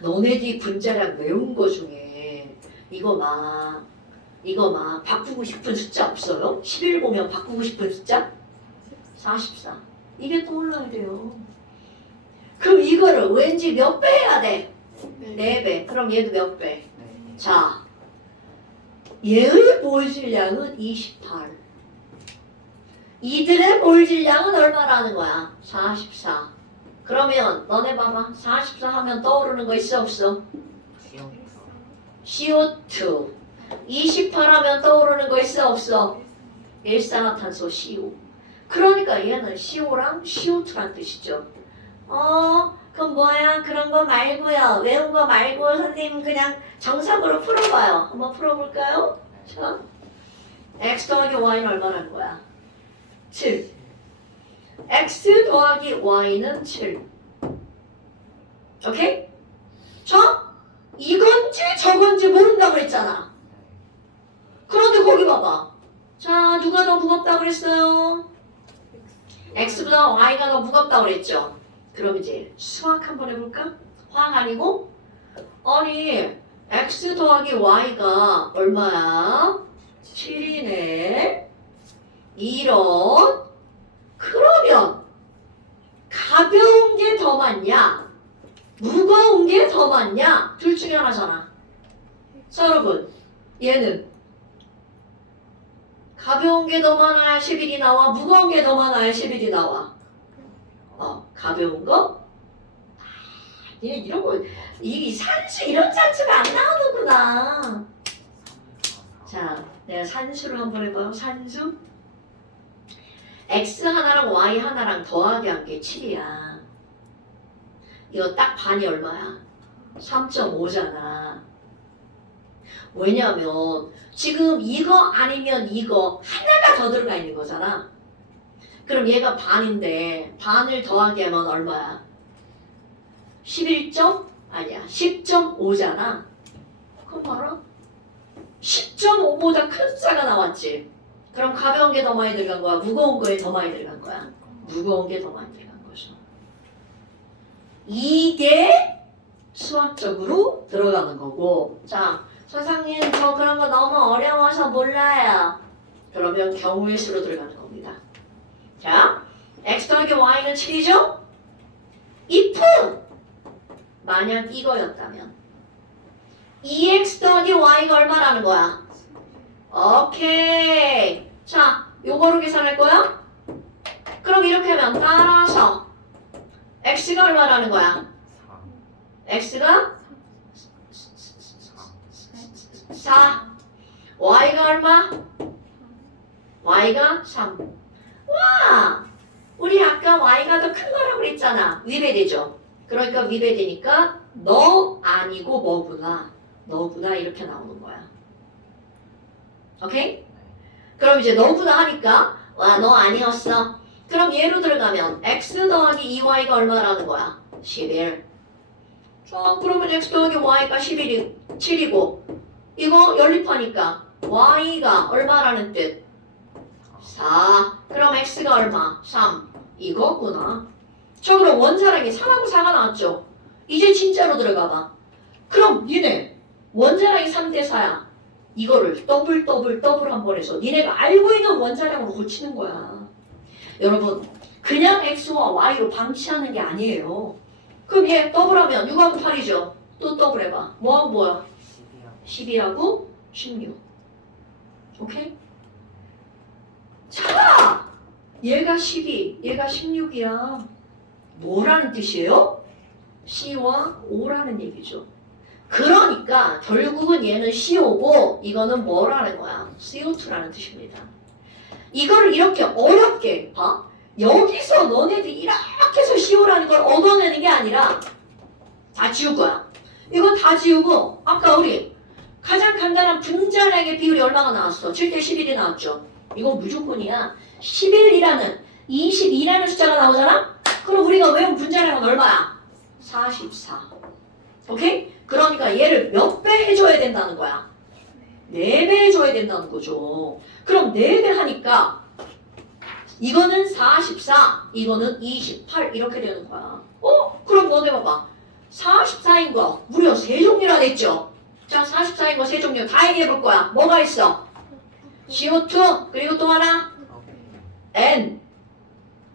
너네들이 분자량 외운 거 중에 이거 막 바꾸고 싶은 숫자 없어요? 11 보면 바꾸고 싶은 숫자? 44. 이게 떠올라야 돼요. 그럼 이거를 왠지 몇 배 해야 돼? 4배. 그럼 얘도 몇 배? 자, 얘의 몰 질량은 28. 이들의 몰 질량은 얼마라는 거야? 44. 그러면 너네 봐봐. 44 하면 떠오르는 거 있어 없어? CO2. 28 하면 떠오르는 거 있어 없어? 일산화탄소 CO. 그러니까 얘는 CO랑 CO2란 뜻이죠. 그럼 뭐야? 그런 거 말고요. 외운 거 말고 선생님 그냥 정석으로 풀어봐요. 한번 풀어볼까요? 자, x 더하기 y는 얼마라는 거야? 7. x 더하기 y는 7. 오케이? 자, 이건지 저건지 모른다고 그랬잖아. 그런데 거기 봐봐. 자, 누가 더 무겁다고 그랬어요? x보다 y가 더 무겁다고 그랬죠. 그럼 이제 수학 한번 해볼까? 화학 아니고? 아니, x 더하기 y가 얼마야? 7이네. 이런. 그러면 가벼운 게 더 많냐? 무거운 게 더 많냐? 둘 중에 하나잖아. 자, 여러분, 얘는 가벼운 게 더 많아야 11이 나와? 무거운 게 더 많아야 11이 나와? 가벼운 거? 얘 이런 거, 이 산수 이런 산수가 안 나오는구나. 자, 내가 산수를 한번 해봐요. 산수. x 하나랑 y 하나랑 더하기 한 게 7이야. 이거 딱 반이 얼마야? 3.5잖아. 왜냐면 지금 이거 아니면 이거 하나가 더 들어가 있는 거잖아. 그럼 얘가 반인데 반을 더하기 하면 얼마야? 아니야 10.5잖아. 그럼 봐라. 10.5보다 큰 숫자가 나왔지. 그럼 가벼운 게 더 많이 들어간 거야? 무거운 거에 더 많이 들어간 거야? 무거운 게 더 많이 들어간 거죠. 이게 수학적으로 들어가는 거고. 자, 선생님 저 그런 거 너무 어려워서 몰라요. 그러면 경우의 수로 들어가는 겁니다. 자, x 더하기 y는 7이죠? if 만약 이거였다면 2x 더하기 y가 얼마라는 거야? 오케이. 자, 요거로 계산할 거야? 그럼 이렇게 하면 따라서 x가 얼마라는 거야? x가 4. y가 얼마? y가 3. 와! 우리 아까 y가 더 큰 거라고 그랬잖아. 위배되죠? 그러니까 위배되니까 너 아니고 뭐구나. 너구나 이렇게 나오는 거야. 오케이? 그럼 이제 너구나 하니까 와, 너 아니었어. 그럼 얘로 들어가면 x 더하기 2y가 얼마라는 거야? 11. 자, 그러면 x 더하기 y가 7이고 이거 연립하니까 y가 얼마라는 뜻? 4. 그럼 x가 얼마? 3. 이거구나. 저 그럼 원자량이 3하고 4가 나왔죠? 이제 진짜로 들어가봐. 그럼 니네 원자량이 3대 4야. 이거를 더블 한번 해서 니네가 알고 있는 원자량으로 고치는 거야. 여러분, 그냥 x와 y로 방치하는 게 아니에요. 그럼 얘 더블하면 6하고 8이죠? 또 더블해봐. 뭐하고 뭐야? 12하고 16. 오케이? 자! 얘가 12, 얘가 16이야. 뭐라는 뜻이에요? C와 O라는 얘기죠. 그러니까 결국은 얘는 CO고 이거는 뭐라는 거야? CO2라는 뜻입니다. 이거를 이렇게 어렵게 봐. 여기서 너네들이 이렇게 해서 CO라는 걸 얻어내는 게 아니라 다 지울 거야. 이거 다 지우고 아까 우리 가장 간단한 분자량의 비율이 얼마가 나왔어? 7대 11이 나왔죠. 이거 무조건이야. 11이라는 22라는 숫자가 나오잖아? 그럼 우리가 외운 분자량은 얼마야? 44. 오케이? 그러니까 얘를 몇 배 해줘야 된다는 거야? 4배 해줘야 된다는 거죠. 그럼 4배 하니까 이거는 44, 이거는 28 이렇게 되는 거야. 그럼 너네 봐봐. 44인 거 무려 3종류나 됐죠? 자, 44인 거 3종류 다 얘기해 볼 거야. 뭐가 있어? CO2 그리고 또 하나 N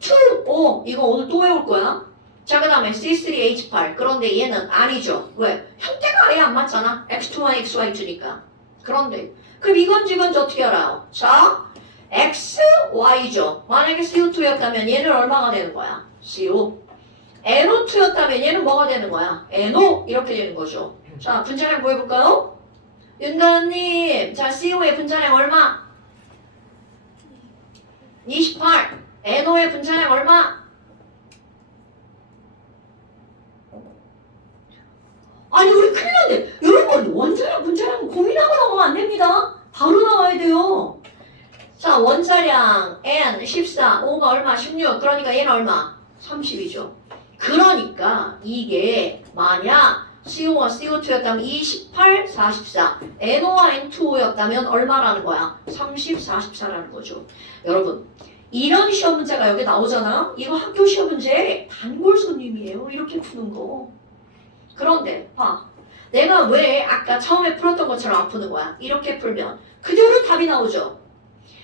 2O 이거 오늘 또 외울 거야. 자, 그 다음에 C3H8 그런데 얘는 아니죠. 왜? 형태가 아예 안 맞잖아. X2Y, XY2니까. 그런데 그럼 이건지 어떻게 알아요? 자, x, y죠. 만약에 CO2였다면 얘는 얼마가 되는 거야? CO. NO2였다면 얘는 뭐가 되는 거야? NO 이렇게 되는 거죠. 자, 분자량 구해볼까요? 윤다은님, 자 CO의 분자량 얼마? 28. NO의 분자량 얼마? 아니 우리 큰일 났네. 여러분 원자량 분자량 고민하고 나오면 안 됩니다. 바로 나와야 돼요. 자 원자량 N 14, O가 얼마? 16. 그러니까 얘는 얼마? 30이죠. 그러니까 이게 만약 CO와 CO2였다면 28, 44, NO와 N2O였다면 얼마라는 거야? 30, 44라는 거죠. 여러분 이런 시험 문제가 여기 나오잖아. 이거 학교 시험 문제 단골 손님이에요. 이렇게 푸는 거. 그런데 봐. 내가 왜 아까 처음에 풀었던 것처럼 안 푸는 거야? 이렇게 풀면 그대로 답이 나오죠.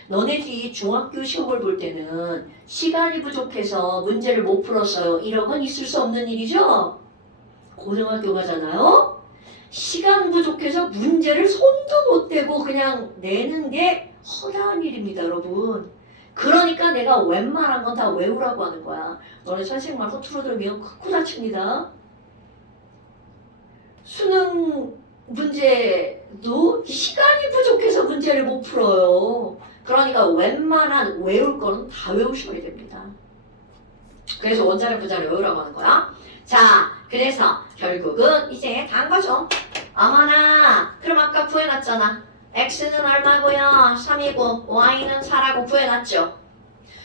너네들이 중학교 시험을 볼 때는 시간이 부족해서 문제를 못 풀었어요. 이런 건 있을 수 없는 일이죠. 고등학교 가잖아요. 시간 부족해서 문제를 손도 못 대고 그냥 내는 게 허다한 일입니다, 여러분. 그러니까 내가 웬만한 건 다 외우라고 하는 거야. 너네 선생님 말 허투루 들으면 큰코 다칩니다. 수능 문제도 시간이 부족해서 문제를 못 풀어요. 그러니까 웬만한 외울 거는 다 외우셔야 됩니다. 그래서 원자력 분자를 외우라고 하는 거야. 자, 그래서 결국은 이제 다 한 거죠. 어머나, 그럼 아까 구해놨잖아. x는 얼마고요? 3이고 y는 4라고 구해놨죠.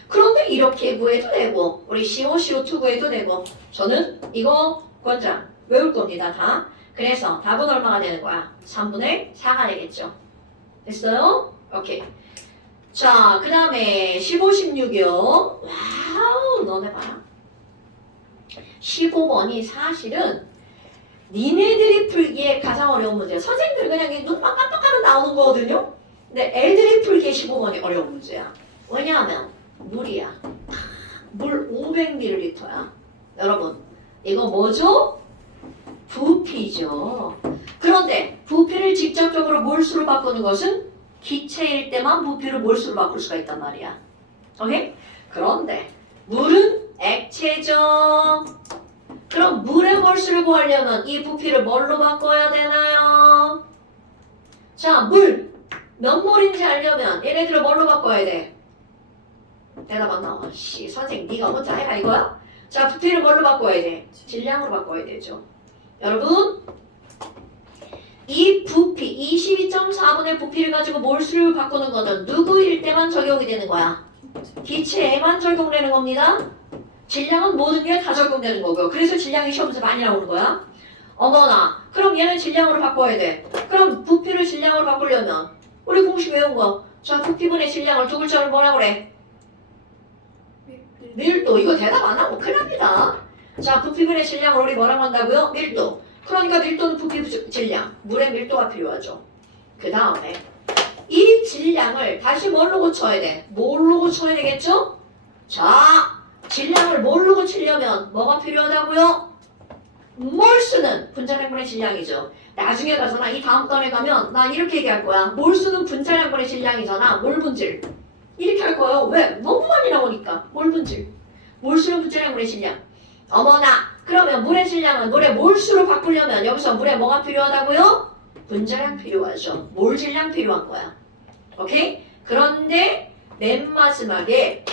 그런데 이렇게 구해도 되고 우리 CO, CO2 구해도 되고 저는 이거 권장 외울 겁니다. 다. 그래서 답은 얼마가 되는 거야? 3분의 4가 되겠죠. 됐어요? 오케이. 자, 그 다음에 15, 16이요. 와우, 너네 봐라. 15번이 사실은 니네들이 풀기에 가장 어려운 문제야. 선생님들 그냥 눈만 깜빡하면 나오는 거거든요. 근데 애들이 풀기에 15번이 어려운 문제야. 왜냐하면 물이야. 물 500ml야. 여러분, 이거 뭐죠? 부피죠. 그런데 부피를 직접적으로 몰수로 바꾸는 것은 기체일 때만 부피를 몰수로 바꿀 수가 있단 말이야. 오케이? 그런데 물은 액체죠. 그럼 물의 몰수를 구하려면 이 부피를 뭘로 바꿔야 되나요? 자, 물 몇 몰인지 알려면 얘네들을 뭘로 바꿔야 돼? 대답 안 나와. 씨, 선생님 네가 혼자 해라 이거야? 자, 부피를 뭘로 바꿔야 돼? 질량으로 바꿔야 되죠. 여러분, 이 부피 22.4분의 부피를 가지고 몰수를 바꾸는 거는 누구일 때만 적용이 되는 거야? 기체에만 적용되는 겁니다. 질량은 모든 게 다 적용되는 거고요. 그래서 질량이 시험에서 많이 나오는 거야. 어머나, 그럼 얘는 질량으로 바꿔야 돼. 그럼 부피를 질량으로 바꾸려면 우리 공식 외운 거. 자, 부피분의 질량을 두 글자로 뭐라 그래? 밀도. 이거 대답 안 하고 큰일 납니다. 자, 부피분의 질량을 우리 뭐라고 한다고요? 밀도. 그러니까 밀도는 부피 질량. 물의 밀도가 필요하죠. 그 다음에 이 질량을 다시 뭘로 고쳐야 돼? 뭘로 고쳐야 되겠죠? 자, 질량을 뭘로 고치려면 뭐가 필요하다고요? 몰수는 분자량분의 질량이죠. 나중에 가서나 이 다음 단에 가면 나 이렇게 얘기할 거야. 몰수는 분자량분의 질량이잖아. 몰분질. 이렇게 할 거예요. 왜? 너무 많이 나오니까. 몰분질. 몰수는 분자량분의 질량. 어머나, 그러면 물의 질량은 물의 몰수로 바꾸려면 여기서 물에 뭐가 필요하다고요? 분자량 필요하죠. 몰 질량 필요한 거야. 오케이? 그런데 맨 마지막에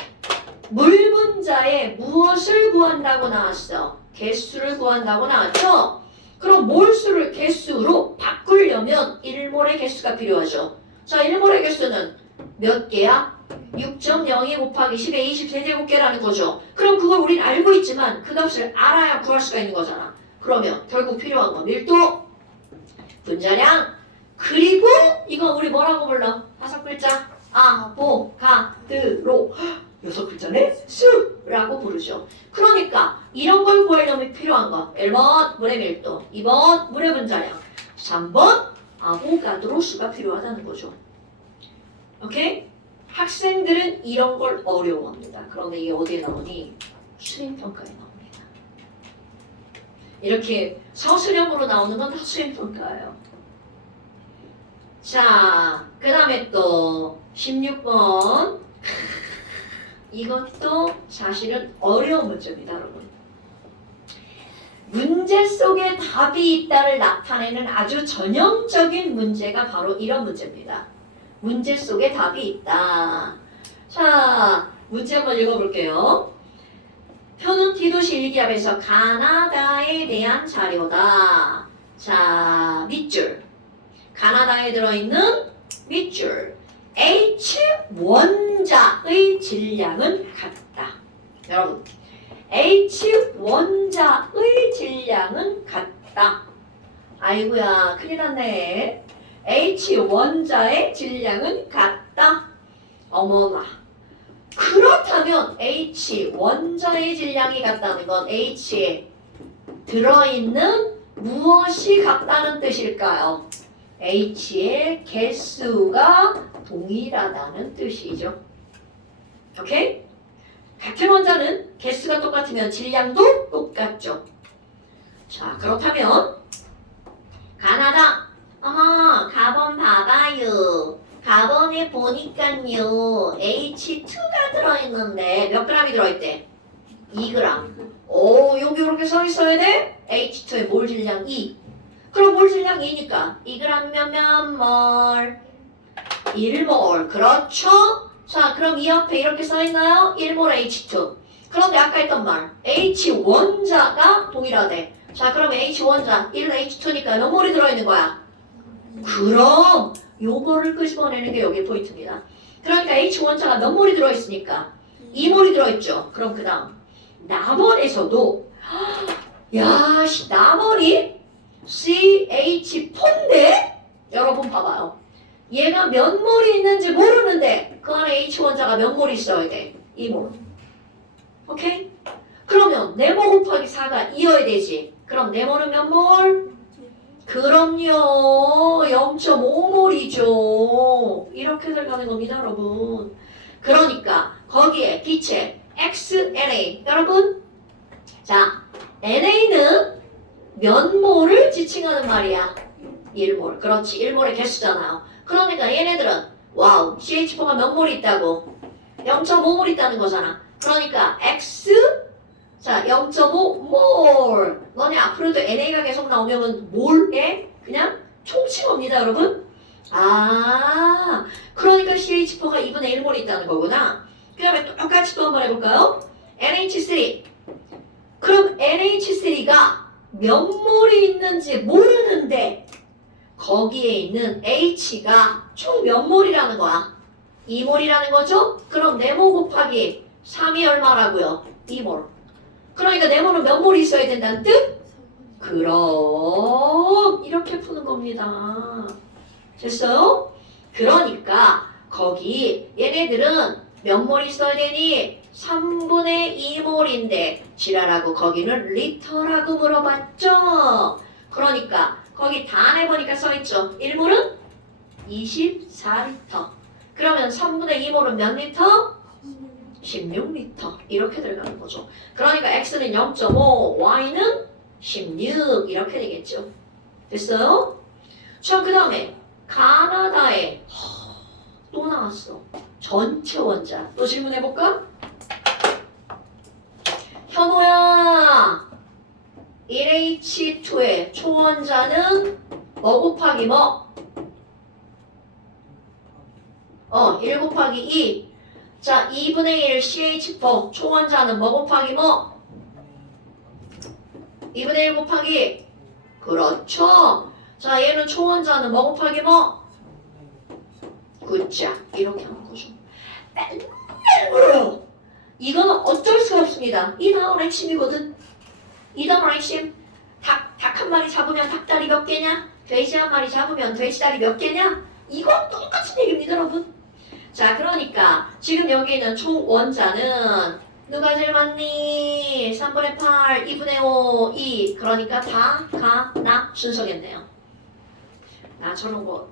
물 분자에 무엇을 구한다고 나왔어? 개수를 구한다고 나왔죠? 그럼 몰수를 개수로 바꾸려면 1몰의 개수가 필요하죠. 자, 1몰의 개수는 몇 개야? 6.02 곱하기 10의 23제곱개라는 거죠. 그럼 그걸 우린 알고 있지만 그 값을 알아야 구할 수가 있는 거잖아. 그러면 결국 필요한 건 밀도, 분자량, 그리고 이거 우리 뭐라고 불러? 5글자. 아보가드로. 6글자네? 수라고 부르죠. 그러니까 이런 걸 구하려면 필요한 거. 1번 물의 밀도, 2번 물의 분자량, 3번 아보가드로 수가 필요하다는 거죠. 오케이? 학생들은 이런 걸 어려워합니다. 그런데 이게 어디에 나오니? 수행평가에 나옵니다. 이렇게 서술형으로 나오는 건 다 수행평가예요. 자, 그 다음에 또 16번. 이것도 사실은 어려운 문제입니다, 여러분. 문제 속에 답이 있다를 나타내는 아주 전형적인 문제가 바로 이런 문제입니다. 문제 속에 답이 있다. 자, 문제 한번 읽어볼게요. 표는 티도시 일기압에서 가나다에 대한 자료다. 자, 밑줄. 가나다에 들어있는 밑줄. H 원자의 질량은 같다. 여러분, H 원자의 질량은 같다. 아이고야, 큰일 났네. H 원자의 질량은 같다. 어머나. 그렇다면 H 원자의 질량이 같다는 건 H에 들어있는 무엇이 같다는 뜻일까요? H의 개수가 동일하다는 뜻이죠. 오케이? 같은 원자는 개수가 똑같으면 질량도 똑같죠. 자, 그렇다면 가나다. 어머, 가본 봐봐요. 가본에 보니까요 H2가 들어있는데 몇 g이 들어있대? 2g. 오, 여기 이렇게 써 있어야 돼? H2의 몰 질량 2. 그럼 몰 질량 2니까 2g면 몇 몰? 1몰. 그렇죠? 자, 그럼 이 앞에 이렇게 써 있나요? 1몰 H2. 그런데 아까 했던 말 H 원자가 동일하대. 자, 그럼 H 원자 1H2니까 몇 몰이 들어있는 거야? 그럼 요거를 끄집어내는 게 여기 포인트입니다. 그러니까 H 원자가 몇 몰이 들어있으니까 2몰이 들어있죠. 그럼 그 다음 나몰에서도 야, 나몰이 CH4인데 여러분 봐봐요. 얘가 몇 몰이 있는지 모르는데 그 안에 H 원자가 몇 몰이 있어야 돼? 2몰. 오케이? 그러면 4몰 곱하기 4가 2여야 되지. 그럼 4몰은 몇 몰? 그럼요. 0.5몰이죠. 이렇게 들어가는 겁니다, 여러분. 그러니까 거기에 기체 XNA. 여러분, 자, NA는 몇 몰을 지칭하는 말이야? 1몰. 그렇지. 1몰의 개수잖아요. 그러니까 얘네들은 와우, CH4가 몇 몰이 있다고? 0.5몰 있다는 거잖아. 그러니까 X 자, 0.5몰. 너네 앞으로도 NA가 계속 나오면 몰에 그냥 총칭어입니다, 여러분. 아, 그러니까 CH4가 2분의 1몰이 있다는 거구나. 그 다음에 똑같이 또 한번 해볼까요? NH3. 그럼 NH3가 몇 몰이 있는지 모르는데 거기에 있는 H가 총 몇 몰이라는 거야? 2몰이라는 거죠? 그럼 4몰 곱하기 3이 얼마라고요? 2몰. 그러니까 4몰은 몇 몰이 있어야 된다는 뜻? 그럼 이렇게 푸는 겁니다. 됐어요? 그러니까 거기 얘네들은 몇 몰 있어야 되니? 3분의 2몰인데 지랄하고 거기는 리터라고 물어봤죠? 그러니까 거기 단에 보니까 써있죠. 1몰은 24리터. 그러면 3분의 2몰은 몇 리터? 16리터. 이렇게 들어가는 거죠. 그러니까 X는 0.5, Y는 16 이렇게 되겠죠. 됐어요? 자, 그 다음에 가나다에 또 나왔어. 전체 원자. 또 질문해볼까? 현호야, 1H2의 초원자는 뭐 곱하기 뭐? 1 곱하기 2. 자, 2분의 1 CH4 초원자는 뭐 곱하기 뭐? 2분의 1 곱하기. 그렇죠. 자, 얘는 초원자는 뭐 곱하기 뭐? 굿자. 이렇게 하는 거죠. 맨날 물어요. 이거는 어쩔 수가 없습니다. 이 단어는 핵심이거든. 이 단어는 핵심. 닭 한 마리 잡으면 닭다리 몇 개냐? 돼지 한 마리 잡으면 돼지다리 몇 개냐? 이건 똑같은 얘기입니다, 여러분. 자, 그러니까 지금 여기 있는 총원자는 누가 제일 많니? 3분의 8, 2분의 5, 2. 그러니까 다, 가, 나 순서겠네요. 나 저런 거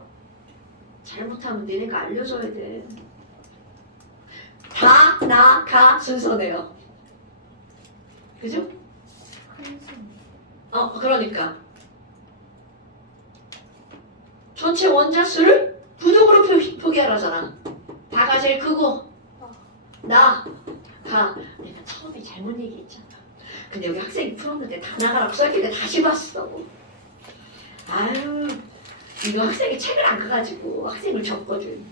잘못하면 니네가 알려줘야 돼. 다, 나, 가 순서네요. 그죠? 그러니까 전체 원자수를 부족으로 표기하라잖아. 다가 제일 크고 나, 가. 내가 처음에 잘못 얘기했잖아. 근데 여기 학생이 풀었는데 다 나가라고 써있길래 다시 봤어. 아유, 이거 학생이 책을 안 가가지고 학생을 줬거든.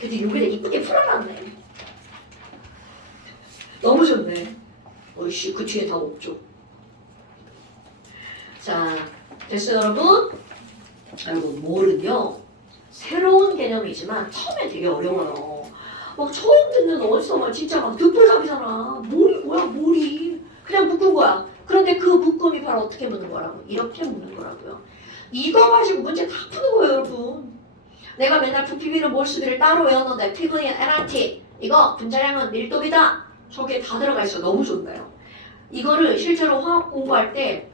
근데 여기다 이쁘게 풀어놨네. 너무 좋네. 어이씨, 그 뒤에 다 없죠. 자, 됐어요, 여러분? 아이고, 몰은요, 새로운 개념이지만 처음에 되게 어려워요. 막 처음 듣는 어디서 막 진짜 막 듣보잡이잖아. 몰이 뭐야, 몰이. 그냥 묶은 거야. 그런데 그 묶음이 바로 어떻게 묻는 거라고? 이렇게 묻는 거라고요. 이거 가지고 문제 다 푸는 거예요, 여러분. 내가 맨날 부피비를 몰수비를 따로 외웠는데 P분의 NRT 이거 분자량은 밀도비다. 저게 다 들어가 있어. 너무 좋네요. 이거를 실제로 화학 공부할 때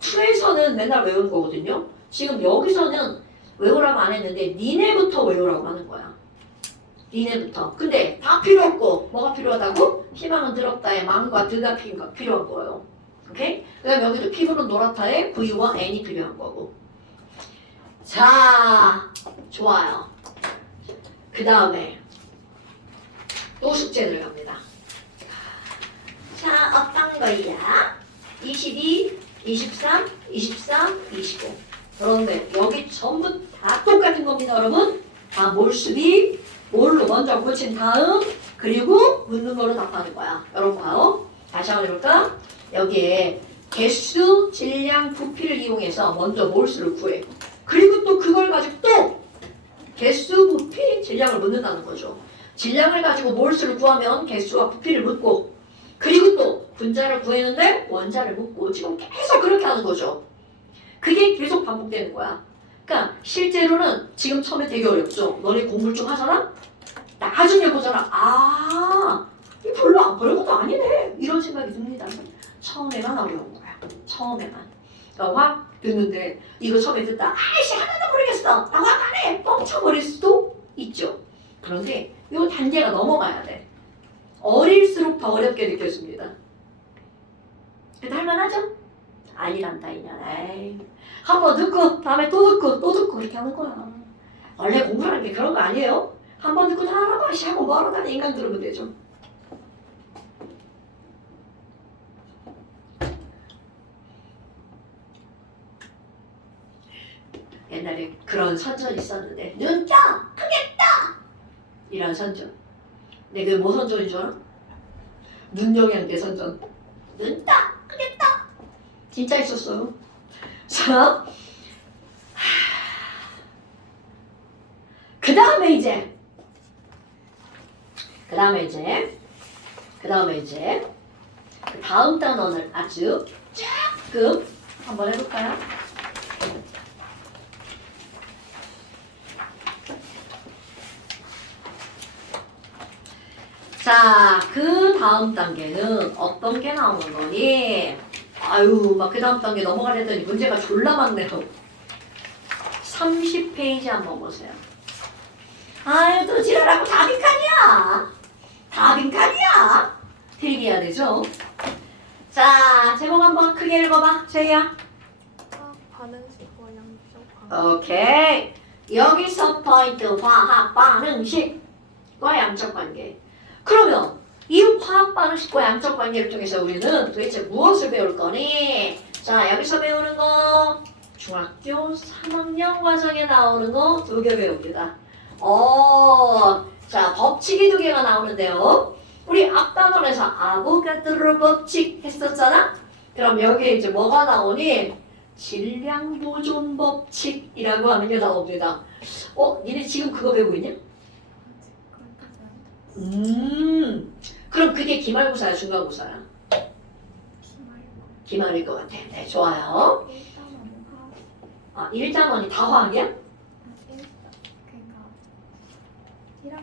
2에서는 맨날 외우는 거거든요. 지금 여기서는 외우라고 안 했는데 니네부터 외우라고 하는 거야. 니네부터. 근데 다 필요 없고 뭐가 필요하다고? 희망은 들었다에 망과 드가 필요한 거예요. 오케이? 그 다음에 여기도 피부는 노랗다에 V와 N이 필요한 거고. 자, 좋아요. 그 다음에 또 숙제 들어갑니다. 자, 어떤 거야? 22, 23, 24, 25. 그런데 여기 전부 다 똑같은 겁니다, 여러분. 다 몰수비, 몰로 먼저 붙인 다음 그리고 묻는 거로 답하는 거야. 여러분 봐요. 다시 한번 해볼까? 여기에 개수, 질량, 부피를 이용해서 먼저 몰수를 구해. 그리고 또 그걸 가지고 또 개수, 부피, 질량을 묻는다는 거죠. 질량을 가지고 몰수를 구하면 개수와 부피를 묻고 그리고 또 분자를 구했는데 원자를 묻고 지금 계속 그렇게 하는 거죠. 그게 계속 반복되는 거야. 그러니까 실제로는 지금 처음에 되게 어렵죠. 너네 공부를 좀 하잖아? 나중에 보잖아. 아, 이 별로 안 별것도 아니네. 이런 생각이 듭니다. 처음에만 어려운 거야. 처음에만. 그러니까 확 듣는데 이거 처음에 듣다 아이씨 하나도 모르겠어. 나 화가 안 해. 뻥쳐버릴 수도 있죠. 그런데 이 단계가 넘어가야 돼. 어릴수록 더 어렵게 느껴집니다. 근데 할만하죠? 아니란다 이년. 에이. 한번 듣고 다음에 또 듣고 또 듣고 그렇게 하는 거야. 원래 공부라는 게 그런 거 아니에요? 한 번 듣고 다 하라고 하고 뭐하러 다니 인간 들으면 되죠. 옛날에 그런 선전이 있었는데 눈 떠! 크게 떠! 이런 선전. 근데 그게 뭐 선전인 줄 알아? 눈영양제 선전. 눈 떠! 크게 떠! 진짜 있었어요. 자, 그 다음에 이제 그 다음 단원을 아주 조금 한번 해볼까요? 자, 그 다음 단계는 어떤 게 나오는 거니? 아유, 막 그 다음 단계 넘어가려더니 문제가 졸라 많네요. 30페이지 한번 보세요. 아유, 또 지랄하고 다 빈칸이야. 다 빈칸이야. 필기해야 되죠? 자, 제목 한번 크게 읽어봐, 제이야. 반응식과 양적 관계. 오케이. 여기서 포인트 화학 반응식과 양적 관계. 그러면 이 화학 반응식과 양적 관계를 통해서 우리는 도대체 무엇을 배울 거니? 자, 여기서 배우는 거 중학교 3학년 과정에 나오는 거 2개 배웁니다. 자, 법칙이 2개가 나오는데요. 우리 앞단원에서 아보가드로 법칙 했었잖아? 그럼 여기에 이제 뭐가 나오니? 질량 보존 법칙이라고 하는 게 나옵니다. 니네 지금 그거 배우고 있냐? 그럼 그게 기말고사야, 중간고사야? 기말일 것 같아. 네, 좋아요. 아, 1단원이 다 화학이야? 그러니까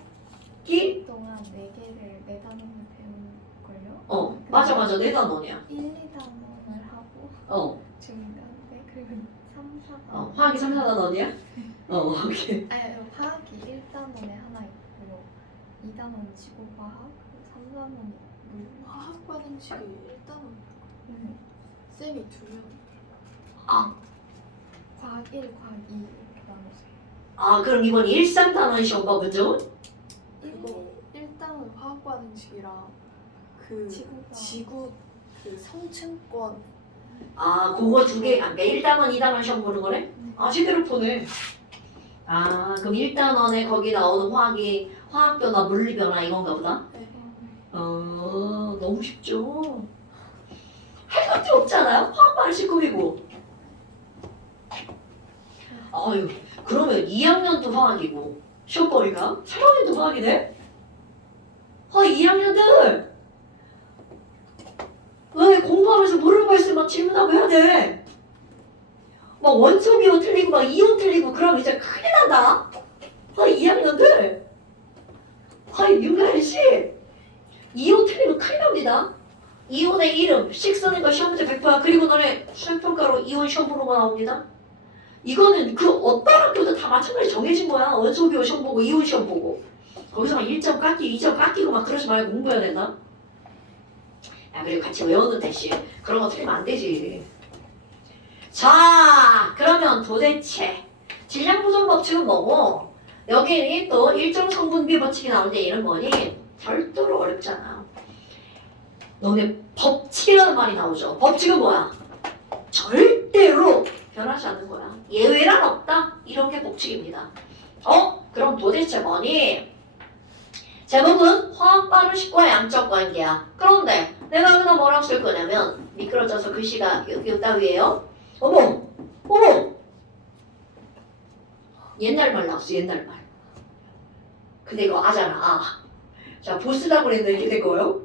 기? 1학기 동안 4개를 4단원을 배울걸요? 맞아, 4단원이야. 1, 2단원을 하고 중간에 그리고 3, 4단원. 화학이 3, 4단원이야? 오케이. 아니, 화학이 1단원에 하나 있고 2단원 지구과학, 3단원 물. 화학 반응식이 일단은 쌤이 2명. 아, 과학 1, 과학 2 이렇게 나누세요. 그럼 이번 13단원 시험 봐 문제는? 이거 1단원 화학 반응식이랑 그 지구가. 지구 그 성층권 그거 두 개, 그러니까 1단원, 2단원 시험 보는 거네? 제대로 보네. 그럼 1단원에 거기 나오는 화학이 화학변화, 물리변화 이건가 보다? 네. 너무 쉽죠? 할 것도 없잖아요? 화학 반응식 꿈이고. 아유, 그러면 2학년도 화학이고, 시험거리가 3학년도 화학이네? 2학년들! 왜 공부하면서 모르는 거 있으면 막 질문하고 해야 돼? 막 원소기호 틀리고 막 이온 틀리고 그럼 이제 큰일 난다. 2학년들! 윤가은씨! 이온 틀리면 큰일 납니다. 이온의 이름, 식 쓰는 거 시험 문제 100%야. 그리고 너네 수행평가로 이온 시험 보는 거 나옵니다. 이거는 그 어떤 학교도 다 마찬가지 정해진 거야. 원소기호 시험 보고 이온 시험 보고. 거기서 막 1점 깎이고 2점 깎이고 막 그러지 말고 공부해야 된다. 그리고 같이 외우는 대신 그런 거 틀리면 안 되지. 자, 그러면 도대체 질량보존 법칙은 뭐고 여기는 또 일정 성분비 법칙이 나오는데 이런 뭐니? 별도로 어렵잖아. 너네 법칙이라는 말이 나오죠. 법칙은 뭐야? 절대로 변하지 않는 거야. 예외란 없다. 이런 게 법칙입니다. 그럼 도대체 뭐니? 제목은 화학 반응식과 양적 관계야. 그런데 내가 여기다 뭐라고 쓸 거냐면 미끄러져서 글씨가 여기 따위에요. 어머! 옛날 말 나왔어. 옛날 말. 근데 이거 아잖아. 자, 보스라고 그랬는데 이렇게 된 거예요.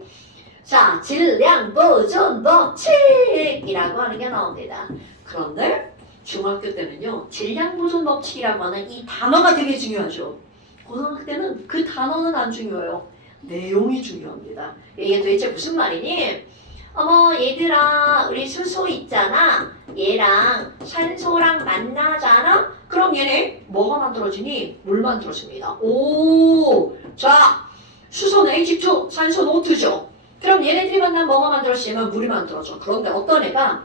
자, 질량 보존 법칙이라고 하는 게 나옵니다. 그런데 중학교 때는요, 질량 보존 법칙이라고 하는 이 단어가 되게 중요하죠. 고등학교 때는 그 단어는 안 중요해요. 내용이 중요합니다. 이게 도대체 무슨 말이니? 어머 얘들아, 우리 수소 있잖아. 얘랑 산소랑 만나잖아. 그럼 얘네 뭐가 만들어지니? 물 만들어집니다. 자, 수소는 H2, 산소는 O2죠. 그럼 얘네들이 만나면 뭐가 만들어지냐면 물이 만들어져. 그런데 어떤 애가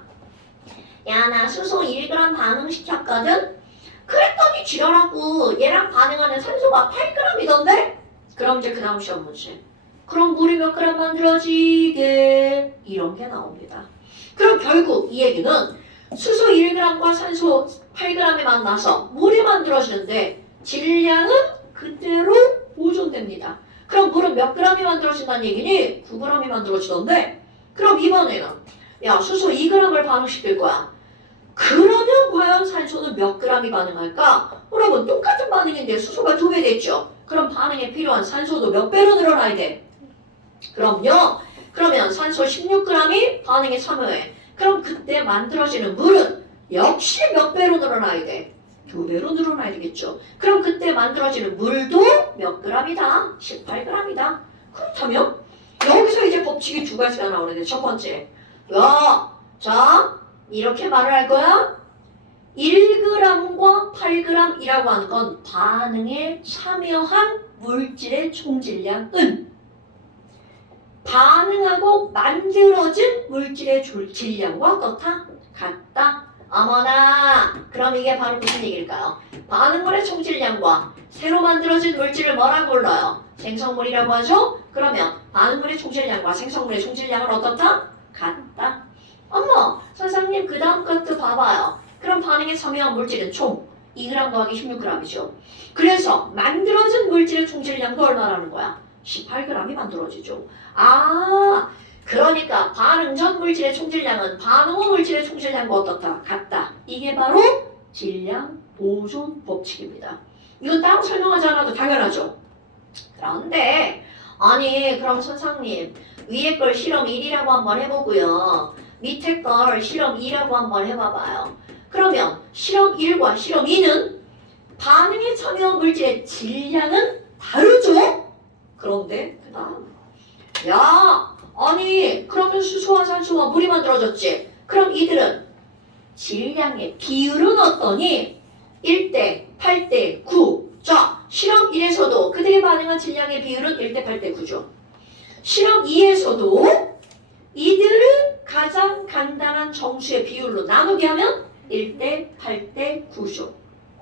나 수소 1g 반응시켰거든? 그랬더니 지랄하고 얘랑 반응하는 산소가 8g이던데? 그럼 이제 그 다음 시험 문제. 그럼 물이 몇 g 만들어지게? 이런 게 나옵니다. 그럼 결국 이 얘기는 수소 1g과 산소 8g이 만나서 물이 만들어지는데 질량은 그대로 보존됩니다. 그럼 물은 몇 g이 만들어진다는 얘기니? 9g이 만들어지던데? 그럼 이번에는 수소 2g을 반응시킬 거야. 그러면 과연 산소는 몇 g이 반응할까? 여러분 똑같은 반응인데 수소가 2배 됐죠? 그럼 반응에 필요한 산소도 몇 배로 늘어나야 돼? 그럼요. 그러면 산소 16g이 반응에 참여해. 그럼 그때 만들어지는 물은 역시 몇 배로 늘어나야 돼? 2배로 늘어나야 되겠죠. 그럼 그때 만들어지는 물도 몇 g이다? 18g이다. 그렇다면 여기서 이제 법칙이 두 가지가 나오는데 첫 번째. 자, 이렇게 말을 할 거야. 1g과 8g이라고 하는 건 반응에 참여한 물질의 총질량은 반응하고 만들어진 물질의 질량과 어떻다? 같다. 어머나, 그럼 이게 바로 무슨 얘기일까요? 반응물의 총질량과 새로 만들어진 물질을 뭐라고 불러요? 생성물이라고 하죠? 그러면 반응물의 총질량과 생성물의 총질량은 어떻다? 같다. 어머, 선생님 그 다음 것도 봐봐요. 그럼 반응에 참여한 물질은 총 2g 더하기 16g이죠. 그래서 만들어진 물질의 총질량도 얼마라는 거야? 18g이 만들어지죠. 그러니까 반응 전 물질의 총질량은 반응 후 물질의 총질량과 어떻다? 같다. 이게 바로 질량 보존 법칙입니다. 이건 따로 설명하지 않아도 당연하죠. 그런데 그럼 선생님 위에 걸 실험 1이라고 한번 해보고요. 밑에 걸 실험 2라고 한번 해봐봐요. 그러면 실험 1과 실험 2는 반응에 참여한 물질의 질량은 다르죠? 그런데 그 다음 그러면 수소와 산소와 물이 만들어졌지? 그럼 이들은 질량의 비율은 어떠니? 1대 8대 9. 자, 실험 1에서도 그들이 반응한 질량의 비율은 1대 8대 9죠. 실험 2에서도 이들을 가장 간단한 정수의 비율로 나누게 하면 1대 8대 9죠.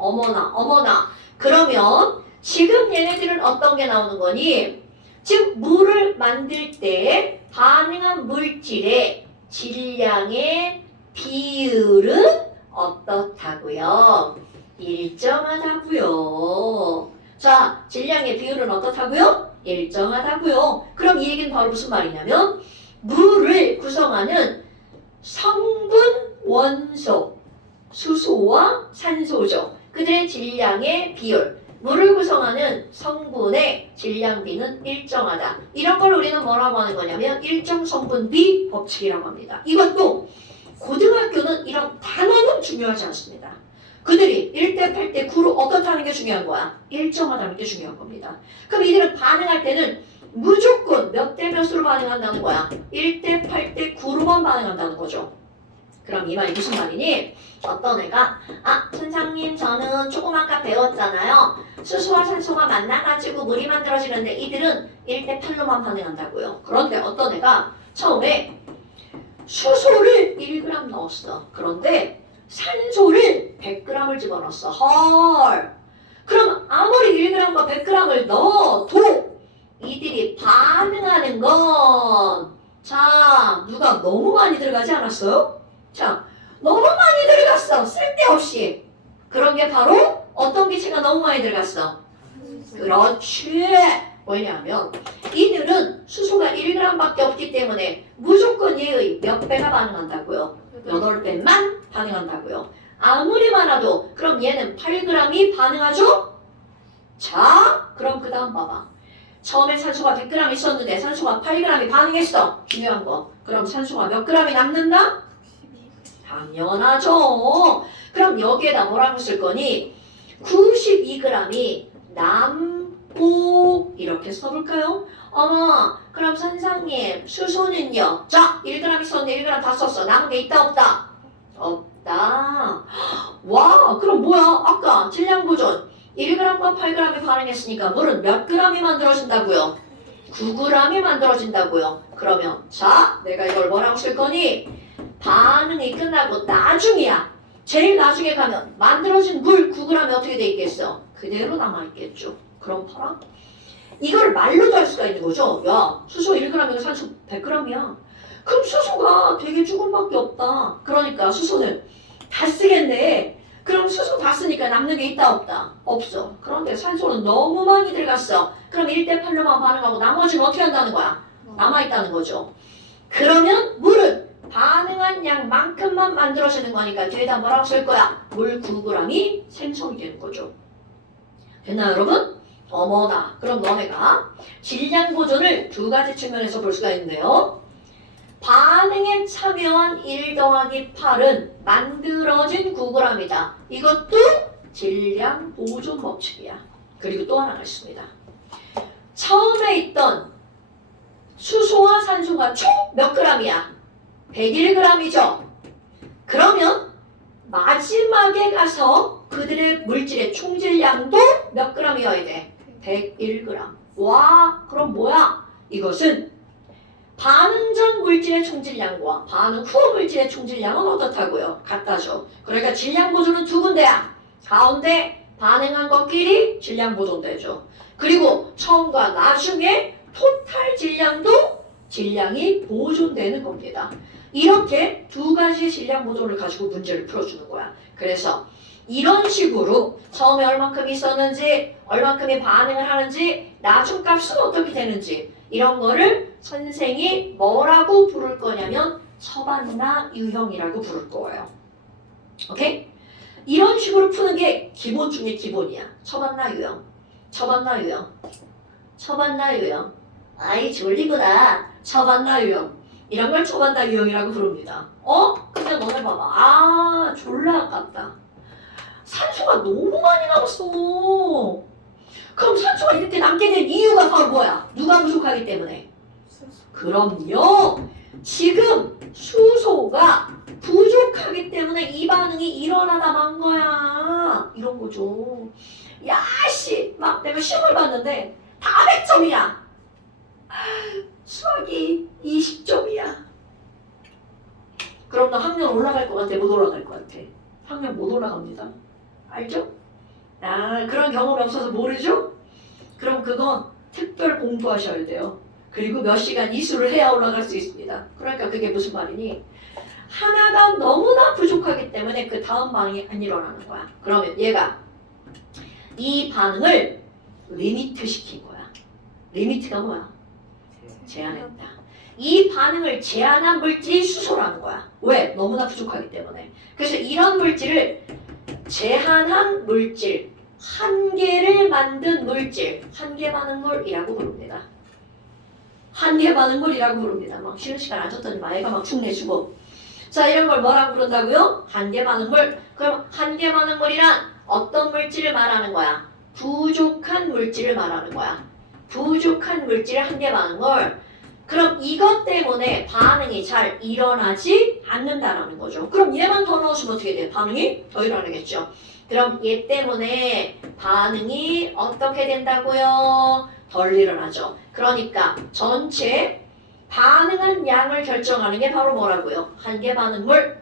어머나 어머나. 그러면 지금 얘네들은 어떤 게 나오는 거니? 즉 물을 만들 때 반응한 물질의 질량의 비율은 어떻다고요? 일정하다고요. 자, 질량의 비율은 어떻다고요? 일정하다고요. 그럼 이 얘기는 바로 무슨 말이냐면 물을 구성하는 성분 원소, 수소와 산소죠. 그들의 질량의 비율, 물을 구성하는 성분의 질량비는 일정하다. 이런 걸 우리는 뭐라고 하는 거냐면 일정성분비 법칙이라고 합니다. 이것도 고등학교는 이런 단어는 중요하지 않습니다. 그들이 1대 8대 9로 어떻다는 게 중요한 거야. 일정하다는 게 중요한 겁니다. 그럼 이들은 반응할 때는 무조건 몇 대 몇으로 반응한다는 거야. 1대 8대 9로만 반응한다는 거죠. 그럼 이 말이 무슨 말이니? 어떤 애가 선생님 저는 조금 아까 배웠잖아요. 수소와 산소가 만나가지고 물이 만들어지는데 이들은 1대 8로만 반응한다고요. 그런데 어떤 애가 처음에 수소를 1g 넣었어. 그런데 산소를 100g을 집어넣었어. 헐. 그럼 아무리 1g과 100g을 넣어도 이들이 반응하는 건 자, 누가 너무 많이 들어가지 않았어요? 자, 너무 많이 들어갔어. 쓸데없이. 그런 게 바로 어떤 기체가 너무 많이 들어갔어? 그렇지. 왜냐하면 이들은 수소가 1g밖에 없기 때문에 무조건 얘의 몇 배가 반응한다고요? 8배만 반응한다고요. 아무리 많아도 그럼 얘는 8g이 반응하죠? 자, 그럼 그 다음 봐봐. 처음에 산소가 100g 있었는데 산소가 8g이 반응했어. 중요한 거. 그럼 산소가 몇 g이 남는다? 당연하죠. 그럼 여기에다 뭐라고 쓸 거니? 92g이 남고 이렇게 써볼까요? 어머, 그럼 선생님 수소는요? 자, 1g 있었는데 1g 다 썼어. 남은 게 있다 없다? 없다. 와, 그럼 뭐야? 아까 질량 보존 1g과 8g이 반응했으니까 물은 몇 g이 만들어진다고요? 9g이 만들어진다고요. 그러면 자, 내가 이걸 뭐라고 쓸 거니? 반응이 끝나고 나중이야. 제일 나중에 가면 만들어진 물 9g이 어떻게 돼 있겠어? 그대로 남아있겠죠. 그럼 봐라. 이걸 말로도 할 수가 있는 거죠. 야, 수소 1g이고 산소 100g이야. 그럼 수소가 되게 조금밖에 없다. 그러니까 수소는 다 쓰겠네. 그럼 수소 다 쓰니까 남는 게 있다 없다? 없어. 그런데 산소는 너무 많이 들어갔어. 그럼 1대 8로만 반응하고 나머지는 어떻게 한다는 거야? 남아있다는 거죠. 그러면 물은 반응한 양만큼만 만들어지는 거니까 뒤에다 뭐라고 쓸 거야? 물 9g이 생성이 되는 거죠. 됐나요, 여러분? 어머나. 그럼 너네가 질량 보존을 두 가지 측면에서 볼 수가 있는데요. 반응에 참여한 1 더하기 8은 만들어진 9g이다. 이것도 질량 보존 법칙이야. 그리고 또 하나가 있습니다. 처음에 있던 수소와 산소가 총 몇 g이야? 101g이죠. 그러면 마지막에 가서 그들의 물질의 총질량도 몇 g이어야 돼? 101g. 와, 그럼 뭐야? 이것은 반응 전 물질의 총질량과 반응 후 물질의 총질량은 어떻다고요? 같다죠. 그러니까 질량 보존은 두 군데야. 가운데 반응한 것끼리 질량 보존되죠. 그리고 처음과 나중에 토탈 질량도 질량이 보존되는 겁니다. 이렇게 두 가지 질량 보존을 가지고 문제를 풀어주는 거야. 그래서 이런 식으로 처음에 얼만큼 있었는지, 얼만큼의 반응을 하는지, 나중 값은 어떻게 되는지 이런 거를 선생이 뭐라고 부를 거냐면 처반나 유형이라고 부를 거예요. 오케이? 이런 식으로 푸는 게 기본 중에 기본이야. 처반나 유형, 처반나 유형, 처반나 유형. 아이 졸리구나. 처반나 유형. 이런 걸 초반다 유형이라고 부릅니다. 근데 너네 봐봐. 아, 졸라 아깝다. 산소가 너무 많이 남았어. 그럼 산소가 이렇게 남게 된 이유가 바로 뭐야? 누가 부족하기 때문에? 그럼요. 지금 수소가 부족하기 때문에 이 반응이 일어나다 만 거야. 이런 거죠. 야씨, 막 내가 시험을 봤는데 다 100점이야. 수학이 20점이야. 그럼 나 학년 올라갈 것 같아? 못 올라갈 것 같아? 학년 못 올라갑니다. 알죠? 아, 그런 경험이 없어서 모르죠? 그럼 그건 특별 공부하셔야 돼요. 그리고 몇 시간 이수를 해야 올라갈 수 있습니다. 그러니까 그게 무슨 말이니? 하나가 너무나 부족하기 때문에 그 다음 반응이 안 일어나는 거야. 그러면 얘가 이 반응을 리미트 시킨 거야. 리미트가 뭐야? 제한했다. 이 반응을 제한한 물질이 수소라는 거야. 왜? 너무나 부족하기 때문에. 그래서 이런 물질을 제한한 물질, 한계를 만든 물질, 한계 반응물이라고 부릅니다. 한계 반응물이라고 부릅니다. 막 쉬는 시간 안 줬더니 막 애가 막 축내주고. 자, 이런 걸 뭐라고 부른다고요? 한계 반응물. 그럼 한계 반응물이란 어떤 물질을 말하는 거야? 부족한 물질을 말하는 거야. 부족한 물질의 한계 반응물. 그럼 이것 때문에 반응이 잘 일어나지 않는다라는 거죠. 그럼 얘만 더 넣으시면 어떻게 돼요? 반응이 더 일어나겠죠. 그럼 얘 때문에 반응이 어떻게 된다고요? 덜 일어나죠. 그러니까 전체 반응한 양을 결정하는 게 바로 뭐라고요? 한계 반응물.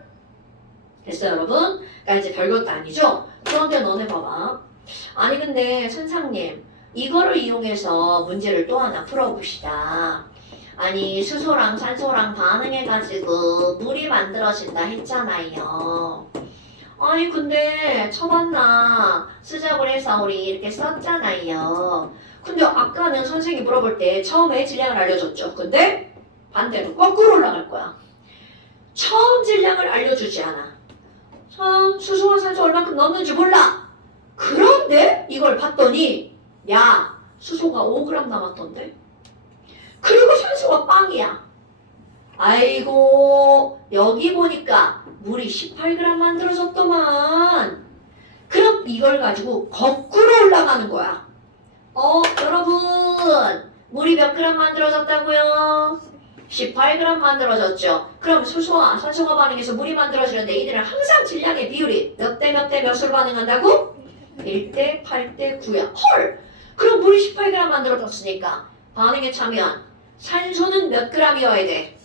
됐어요, 여러분? 그러니까 이제 별것도 아니죠? 그런데 너네 봐봐. 아니 근데 선생님, 이거를 이용해서 문제를 또 하나 풀어봅시다. 아니 수소랑 산소랑 반응해가지고 물이 만들어진다 했잖아요. 아니 근데 쳐봤나 쓰자고 해서 우리 이렇게 썼잖아요. 근데 아까는 선생님이 물어볼 때 처음에 질량을 알려줬죠. 근데 반대로 거꾸로 올라갈 거야. 처음 질량을 알려주지 않아. 수소와 산소 얼마큼 넣는지 몰라. 그런데 이걸 봤더니 야 수소가 5g 남았던데. 그리고 산소가 빵이야. 아이고 여기 보니까 물이 18g 만들어졌더만. 그럼 이걸 가지고 거꾸로 올라가는 거야. 여러분 물이 몇 g 만들어졌다고요? 18g 만들어졌죠. 그럼 수소와 산소가 반응해서 물이 만들어지는데 이들은 항상 질량의 비율이 몇 대 몇 대 몇으로 반응한다고? 1대 8대 9야. 헐! 그럼 물이 18g 만들어졌으니까 반응에 참여한 산소는 몇 g이어야 돼?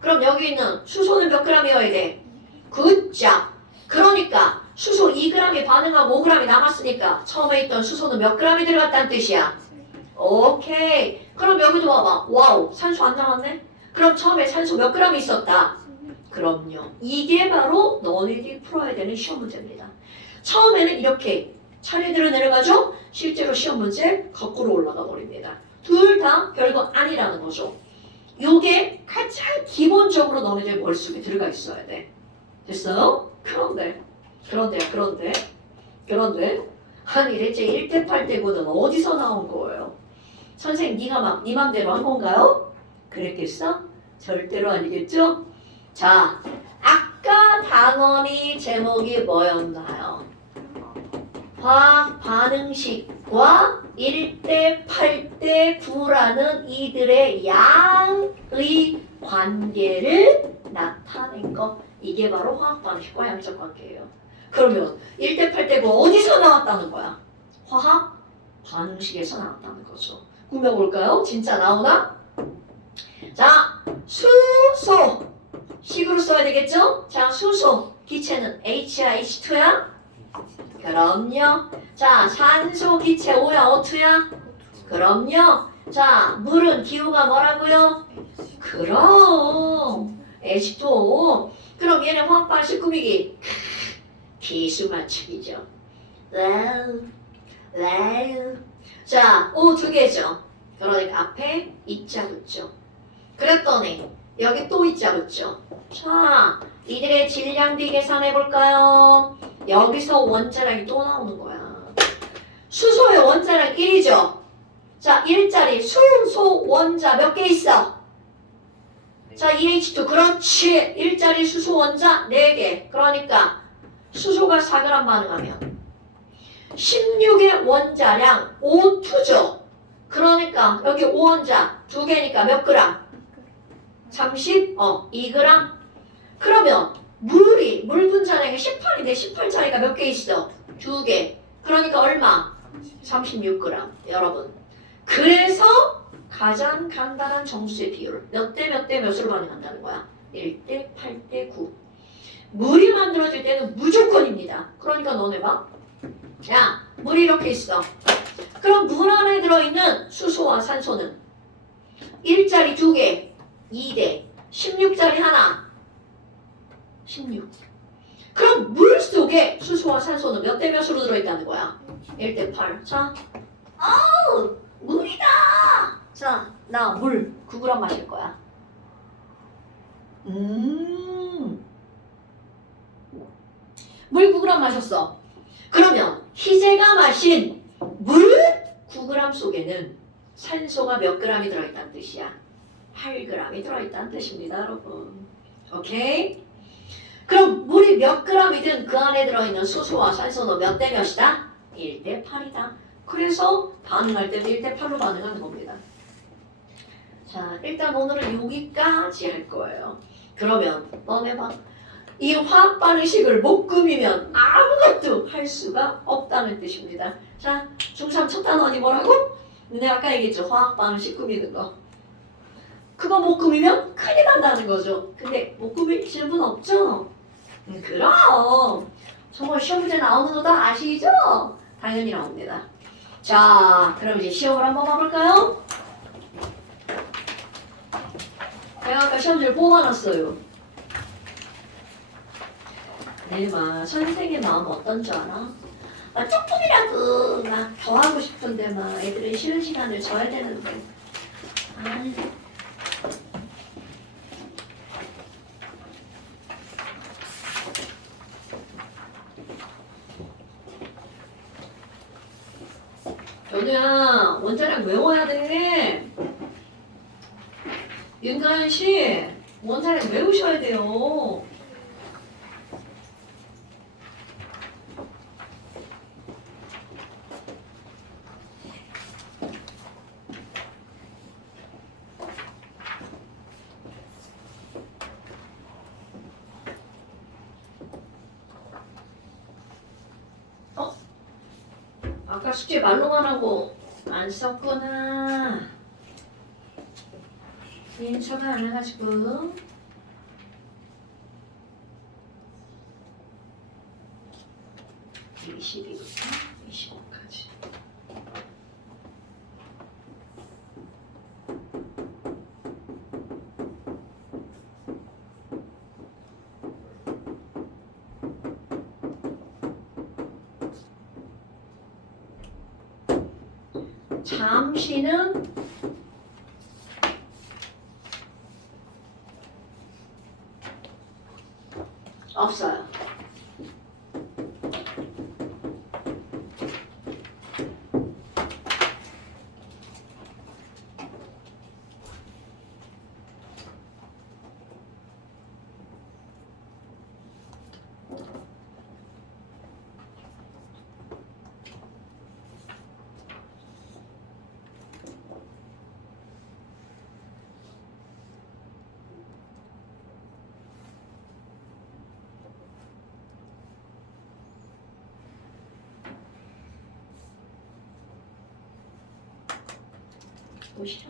그럼 여기 있는 수소는 몇 g이어야 돼? 굿자. 그러니까 수소 2g이 반응하고 5g이 남았으니까 처음에 있던 수소는 몇 g이 들어갔다는 뜻이야? 오케이. 그럼 여기도 봐봐. 와우, 산소 안 남았네? 그럼 처음에 산소 몇 g 있었다? 그럼요. 이게 바로 너희들이 풀어야 되는 시험 문제입니다. 처음에는 이렇게 차례대로 내려가죠? 실제로 시험 문제 거꾸로 올라가 버립니다. 둘 다 별거 아니라는 거죠. 요게 가장 기본적으로 너희들 머릿속에 들어가 있어야 돼. 됐어요? 그런데 아니 대체 1대 8대 9는 어디서 나온 거예요? 선생님 네가 막 네 맘대로 한 건가요? 그랬겠어? 절대로 아니겠죠? 자, 아까 단원이 제목이 뭐였나요? 화학 반응식과 1대 8대 9라는 이들의 양의 관계를 나타낸 것. 이게 바로 화학 반응식과 양적 관계예요. 그러면 1대 8대 9 어디서 나왔다는 거야? 화학 반응식에서 나왔다는 거죠. 구명볼까요? 진짜 나오나? 자, 수소 식으로 써야 되겠죠? 자, 수소 기체는 HIH2야? 그럼요. 자, 산소 기체 O야 O2야? 그럼요. 자, 물은 기호가 뭐라고요? 그럼 H2O. 그럼 얘는 화학 반응식 꾸미기 기수 맞추기죠. 자, O 두 개죠. 그러니까 앞에 이자 붙죠. 그랬더니 여기 또 이자 붙죠. 자, 이들의 질량비 계산해 볼까요? 여기서 원자량이 또 나오는 거야. 수소의 원자량 1이죠. 자, 1짜리 수소 원자 몇 개 있어? 자, EH2 그렇지. 1짜리 수소 원자 4개. 그러니까 수소가 4g 반응하면 16의 원자량 O2죠. 그러니까 여기 5원자 2개니까 몇 그램? 2g? 그러면 물 분자량이 18인데 18짜리가 몇 개 있어? 2개. 그러니까 얼마? 36g. 여러분. 그래서 가장 간단한 정수의 비율 몇 대 몇 대 몇으로 반응한다는 거야? 1대 8대 9. 물이 만들어질 때는 무조건입니다. 그러니까 너네 봐. 자, 물이 이렇게 있어. 그럼 물 안에 들어있는 수소와 산소는 1짜리 2개, 2대, 16짜리 하나, 16. 그럼 물 속에 수소와 산소는 몇 대 몇으로 들어있다는 거야? 1대 8. 자, 아우, 물이다! 자, 나 물 9g 마실 거야. 물 9g 마셨어. 그러면 희재가 마신 물 9g 속에는 산소가 몇 g이 들어있다는 뜻이야? 8g이 들어있다는 뜻입니다, 여러분. 오케이? 그럼 물이 몇 g이든 그 안에 들어있는 수소와 산소는 몇 대 몇이다? 1대 8이다. 그래서 반응할 때도 1대 8로 반응하는 겁니다. 자, 일단 오늘은 여기까지 할 거예요. 그러면 너네 봐. 이 화학 반응식을 못 꾸미면 아무것도 할 수가 없다는 뜻입니다. 자, 중3 첫 단원이 뭐라고? 내가 아까 얘기했죠. 화학 반응식 꾸미는 거. 그거 못 꾸미면 큰일 난다는 거죠. 근데 못 꾸미시는 분 없죠? 그럼 정말 시험 문제 나오는 거 다 아시죠? 당연히 나옵니다. 자, 그럼 이제 시험을 한번 봐볼까요? 제가 아까 시험지를 뽑아놨어요. 막 선생의 마음 어떤 줄 알아? 조금이라도 막 더 하고 싶은데 막 애들은 쉬는 시간을 줘야 되는데. 아이. 연우야, 원자력 외워야 돼. 윤가연 씨, 원자력 외우셔야 돼요. 아까 숙제 말로만 하고 안 썼구나. 인처가 안 해가지고. 이 22부터 25까지. 잠시는 없어요. 보시죠.